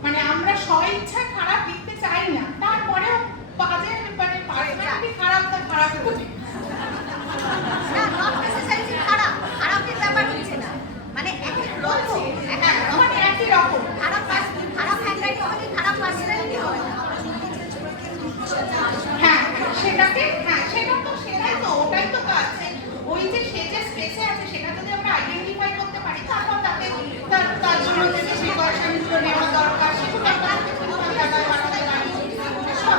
মানে আমরা স্বইচ্ছায় খারাপ লিখতে চাই না, তারপরেও বাজে মানে পার্সোনালিটি খারাপটা খারাপ হচ্ছে না, নট নেসেসারিলি খারাপ, খারাপের ব্যাপার হচ্ছে না, মানে একই রকম, মানে একই রকম খারাপ হ্যান্ডরাইটিং হলে খারাপ পার্সোনালিটি হয় না। সেটাই তো ওটাই তো কাজ। ওই যে সে যে স্পেসে আছে সেটা যদি আমরা আইডেন্টিফাই করতে পারি, তারপর তাকে তার জন্য যে প্রিকশনগুলো নেওয়া দরকার সেগুলো আমরা বাড়াতে পারি। সব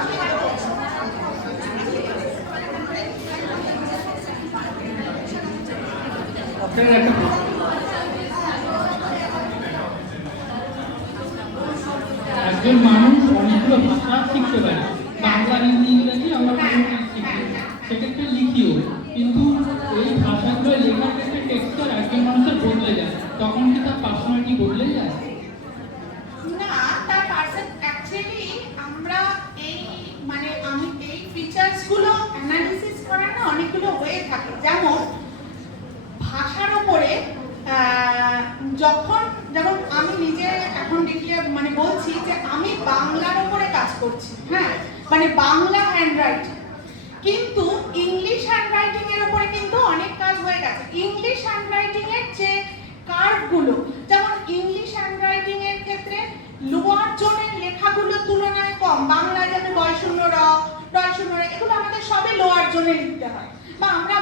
আপনার একটা একজন মানুষ অনেকগুলো ভাষা শিখতে পারে, বাংলা, হিন্দি, ইংরেজি আমরা শিখি, সেক্ষেত্রে লিখিও, কিন্তু এই ভাষাগুলো লেখার ক্ষেত্রে টেক্সচার একজন মানুষের বদলে যায়, তখন কি তার পার্সোনালিটি বদলে যায়? না, তার পার্সন অ্যাকচুয়ালি আমরা এই মানে আমি এই ফিচার্সগুলো অ্যানালিসিস করার না অনেকগুলো ওয়ে থাকে। যেমন ভাষার উপরে যেমন আমি নিজে এখন ডিক্লেয়ার মানে বলছি যে আমি বাংলার উপরে কাজ করছি, মানে বাংলা হ্যান্ডরাইটিং, কিন্তু ইংলিশ হ্যান্ডরাইটিং এর উপরে কিন্তু অনেক কাজ হয়ে গেছে। ইংলিশ হ্যান্ডরাইটিং এর যে কার্ভগুলো, যেমন ইংলিশ হ্যান্ডরাইটিং এর ক্ষেত্রে লোয়ার জোনের লেখাগুলো তুলনায় কম, বাংলায় যেমন ড-শূন্য র, ড-শূন্য র, এগুলো আমাদের সবই লোয়ার জোনে লিখতে হয়, বা আমরা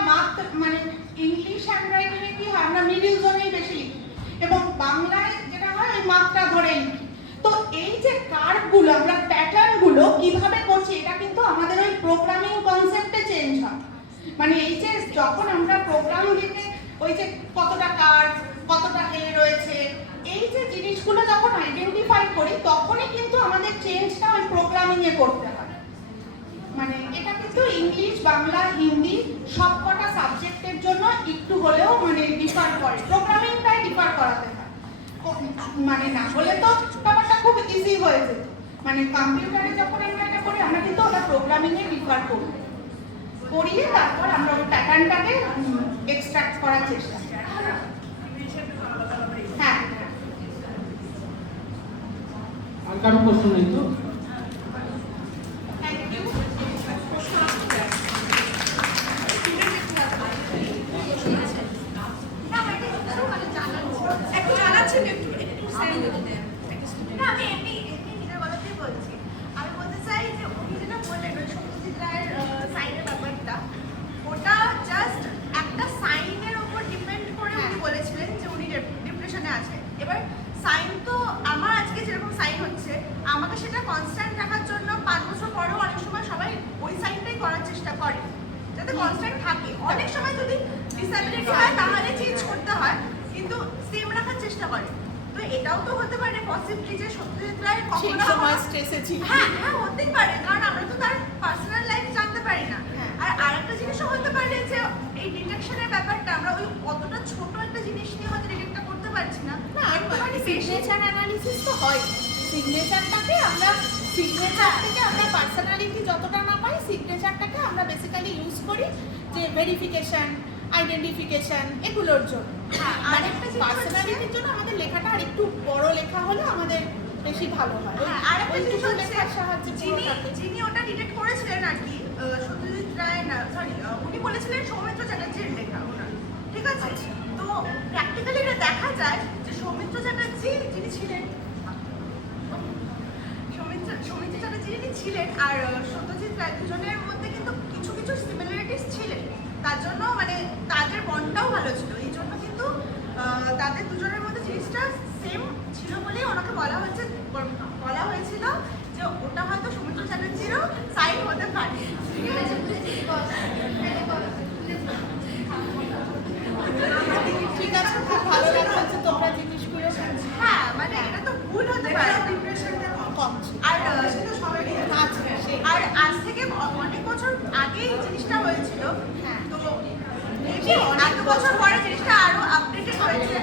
মানে ইংলিশ হ্যান্ডরাইটিং এ কি হয়, আমরা মিডল জোনেই বেশি লিখি, এবং বাংলায় যেটা হয় ওই মাত্রা ধরে লিখি। তো এই যে কার্ভগুলো, আমরা প্যাটার্নগুলো কিভাবে করছি, এটা কিন্তু আমাদের ওই প্রোগ্রামিং কনসেপ্টে চেঞ্জ হয়। মানে এই যে যখন আমরা প্রোগ্রাম লিখে ওই যে কতটা কার্ভ, কতটা এ রয়েছে, এই যে জিনিসগুলো যখন আইডেন্টিফাই করি, তখনই কিন্তু আমাদের চেঞ্জটা ওই প্রোগ্রামিং এ করতে হয়। মানে এটা কিন্তু ইংলিশ, বাংলা, হিন্দি সবকটা সাবজেক্টের জন্য একটু হলেও মানে ডিফার করে, প্রোগ্রামিংটাই ডিফার করাতে হয়। মানে না হলে তো ব্যাপারটা খুব ইজি হয়ে যেত। মানে কম্পিউটারে যখন আমরা এটা করি, আমরা কিন্তু ওটা প্রোগ্রামিং এ ডিফার করিয়ে তারপর আমরা ওই প্যাটার্নটাকে এক্সট্রাক্ট করার চেষ্টা করি। হ্যাঁ, আর কারো প্রশ্ন নেই তো? একটু জানাচ্ছেন, একটু না, আমি এমনি নিজের গল্পেই বলছি। আমি বলতে চাই যে উনি যেটা বললেন ওই সত্যজিৎ রায়ের সাইনের ব্যাপারটা, ওটা জাস্ট একটা সাইনের উপর ডিপেন্ড করে উনি বলেছিলেন যে উনি ডিপ্রেশনে আছে। এবার সাইন তো আমার আজকে যেরকম সাইন হচ্ছে, আমাকে সেটা কনস্ট্যান্ট রাখার জন্য 5 বছর পরেও অনেক সময় সবাই ওই সাইনটাই করার চেষ্টা করে যাতে কনস্ট্যান্ট থাকে। অনেক সময় যদি ডিসএবিলিটি হয় তাহলে চেঞ্জ করতে হয়, কিন্তু সেম রাখার চেষ্টা করে। তো এটাও তো হতে পারে পসিবলি যে সত্যজিৎ রায় কখনো স্ট্রেসে ছিল। হ্যাঁ, হতেই পারে, কারণ আমরা তো তার পার্সোনাল লাইফ জানতে পারি না। আর আরেকটা জিনিসও হতে পারে যে এই ডিটেকশনের ব্যাপারটা আমরা ওই অতটা ছোট একটা জিনিস নিয়ে হয়তো ডিটেক্টটা করতে পারছি না। মানে সিগনেচার অ্যানালিসিস তো হয়, সিগনেচারটাকে আমরা সিগনেচার থেকে আমরা পার্সোনালিটি যতটা না পাই, সিগনেচারটাকে আমরা বেসিক্যালি ইউজ করি যে ভেরিফিকেশন, আইডেন্টিফিকেশন এগুলোর জন্য। মানে পার্সোনালিটির জন্য আমাদের লেখাটা আর একটু বড় লেখা হলে আমাদের বেশি ভালো হয়। হ্যাঁ, আরেকটা জিনিস ওইটুকু হচ্ছে, লেখার সাহায্যে যিনি ওটা ডিটেক্ট করেছিলেন আর কি, সত্যজিৎ রায় না, সরি, উনি বলেছিলেন সৌমিত্র চ্যাটার্জির লেখা ওনার, ঠিক আছে? তো প্র্যাকটিক্যালি এটা দেখা যায় যে সৌমিত্র চ্যাটার্জি যিনি ছিলেন, সৌমিত্র চ্যাটার্জি যিনি ছিলেন আর সত্যজিৎ রায় দুজনের মধ্যে কিন্তু কিছু কিছু সিমিলারিটিস ছিলেন, তার জন্য মানে তাদের বন্ডটাও ভালো ছিল, এই জন্য কিন্তু তাদের দুজনের মধ্যে জিনিসটা সেম ছিল বলেই ওনাকে বলা হয়েছিল যে ওটা হয়তো সৌমিত্র চ্যাটার্জিরও সাইড হতে পারে। ঠিক আছে, খুব ভালো লাগছে যে তোমরা জিনিসগুলো হ্যাঁ, মানে এটা তো ভুল হতে পারে। কম ছিল। আর সেটা সবারই আছে সেই। আর আজ থেকে অনেক বছর আগে এই জিনিসটা হয়েছিল, তো maybe এত বছর পরে জিনিসটা আরো আপডেটেড হয়েছে।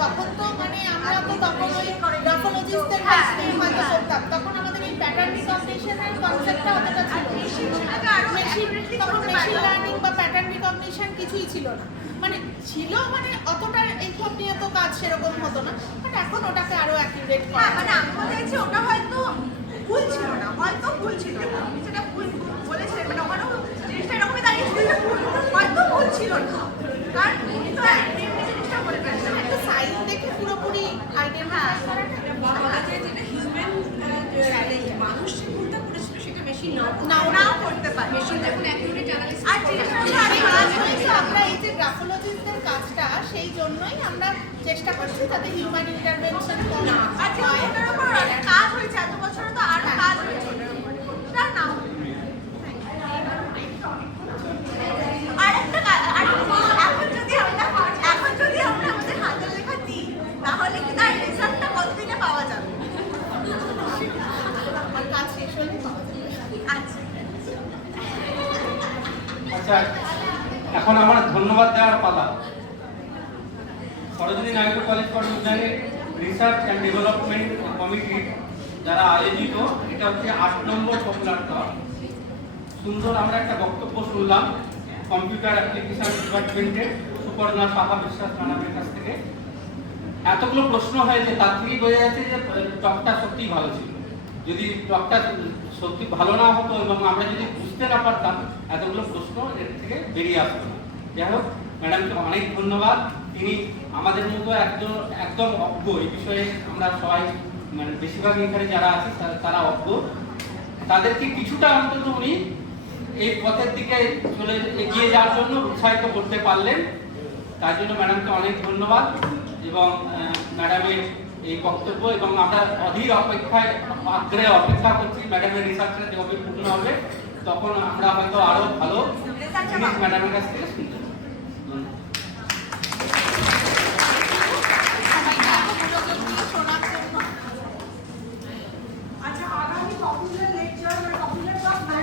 তখন তো মানে আমরা তো তখন ওই গ্রাফোলজিস্টদের কাছ থেকে হয়তো করতাম, তখন আমাদের এই প্যাটার্ন রিকগনিশনের কনসেপ্টটা অতটা ছিল না। সেটাকে আরো accurately তখন করতে মেশিন পারলাম। লার্নিং বা প্যাটার্ন রিকগনিশন কিছুই ছিল না, মানে ছিল মানে অতটা এইসব নিয়ে তো কাজ সেরকম হতো না, বাট এখন ওটাকে আরো অ্যাকিউরেট করা হ্যাঁ, মানে আমি বলতে চাইছি ওটা হয়তো ভুল ছিল না, হয়তো ভুল ছিল, আপনি যেটা ভুল বলেছিলেন মানে ওখানেও জিনিসটা এরকমই দাঁড়িয়েছিল যে হয়তো ভুল ছিল না, কারণ উনি তো এমনি জিনিসটা বলে ফেলেছেন। একটা সাইজ দেখে পুরোপুরি আইডেন্টিফাই করাটা যেটা হিউম্যান মানুষ যে ভুলটা করেছিল সেটা মেশিন নাও করতে পারে। মেশিন যখন অ্যাকিউরেট অ্যানালিসিস আর জিনিসটা হচ্ছে সেই আমি কাজ হয়েছে, আমরা এই যে গ্রাফোলজিস্টদের কাজটা সেই জন্যই আমরা চেষ্টা করছি যাতে হিউম্যান ইন্টারভেনশন কম আচ্ছা, হয়। ওটার উপর অনেক কাজ হয়েছে, এত বছরে তো আরো কাজ হয়েছে ওটার উপরে। সেটা নাও। এখন যদি আমরা আমাদের হাতের লেখা দিই তাহলে কি তার রেজাল্টটা কতদিনে পাওয়া যাবে? আমার কাজ শেষ হলে পাওয়া যাবে। আচ্ছা, আচ্ছা, এখন আমার ধন্যবাদ দেওয়ার পালা। সরোজিনী নাইডু কলেজ ফর বিজ্ঞানের রিসার্চ অ্যান্ড ডেভেলপমেন্ট কমিটি যারা আয়োজিত, এটা হচ্ছে 8 নম্বর পপুলার টক। সুন্দর আমরা একটা বক্তব্য শুনলাম কম্পিউটার অ্যাপ্লিকেশন ডিপার্টমেন্টের সুপর্ণা সাহা বিশ্বাস ম্যাডামের কাছ থেকে। এতগুলো প্রশ্ন হয়েছে, তার থেকেই বোঝা যাচ্ছে যে টকটা সত্যিই ভালো ছিল। যদি টকটা সত্যি ভালো না হতো এবং আমরা যদি বুঝতে না পারতাম, এতগুলো প্রশ্ন এর থেকে বেরিয়ে আসতো না। যাই হোক, ম্যাডামকে অনেক ধন্যবাদ। তিনি আমাদের মতো একদম অজ্ঞ এই বিষয়ে, আমরা সবাই মানে বেশিরভাগ এখানে যারা আছে তারা অজ্ঞ, তাদেরকে কিছুটা অন্তত উনি এই পথের দিকে চলে এগিয়ে যাওয়ার জন্য উৎসাহিত করতে পারলেন। তার জন্য ম্যাডামকে অনেক ধন্যবাদ এবং ম্যাডামের এই বক্তব্য, এবং আমরা অধীর আগ্রহে অপেক্ষা করছি ম্যাডামের রিসার্চটা যবে পূর্ণ হবে, তখন আমরা হয়তো আরো ভালো জিনিস ম্যাডামের কাছ থেকে শুনতে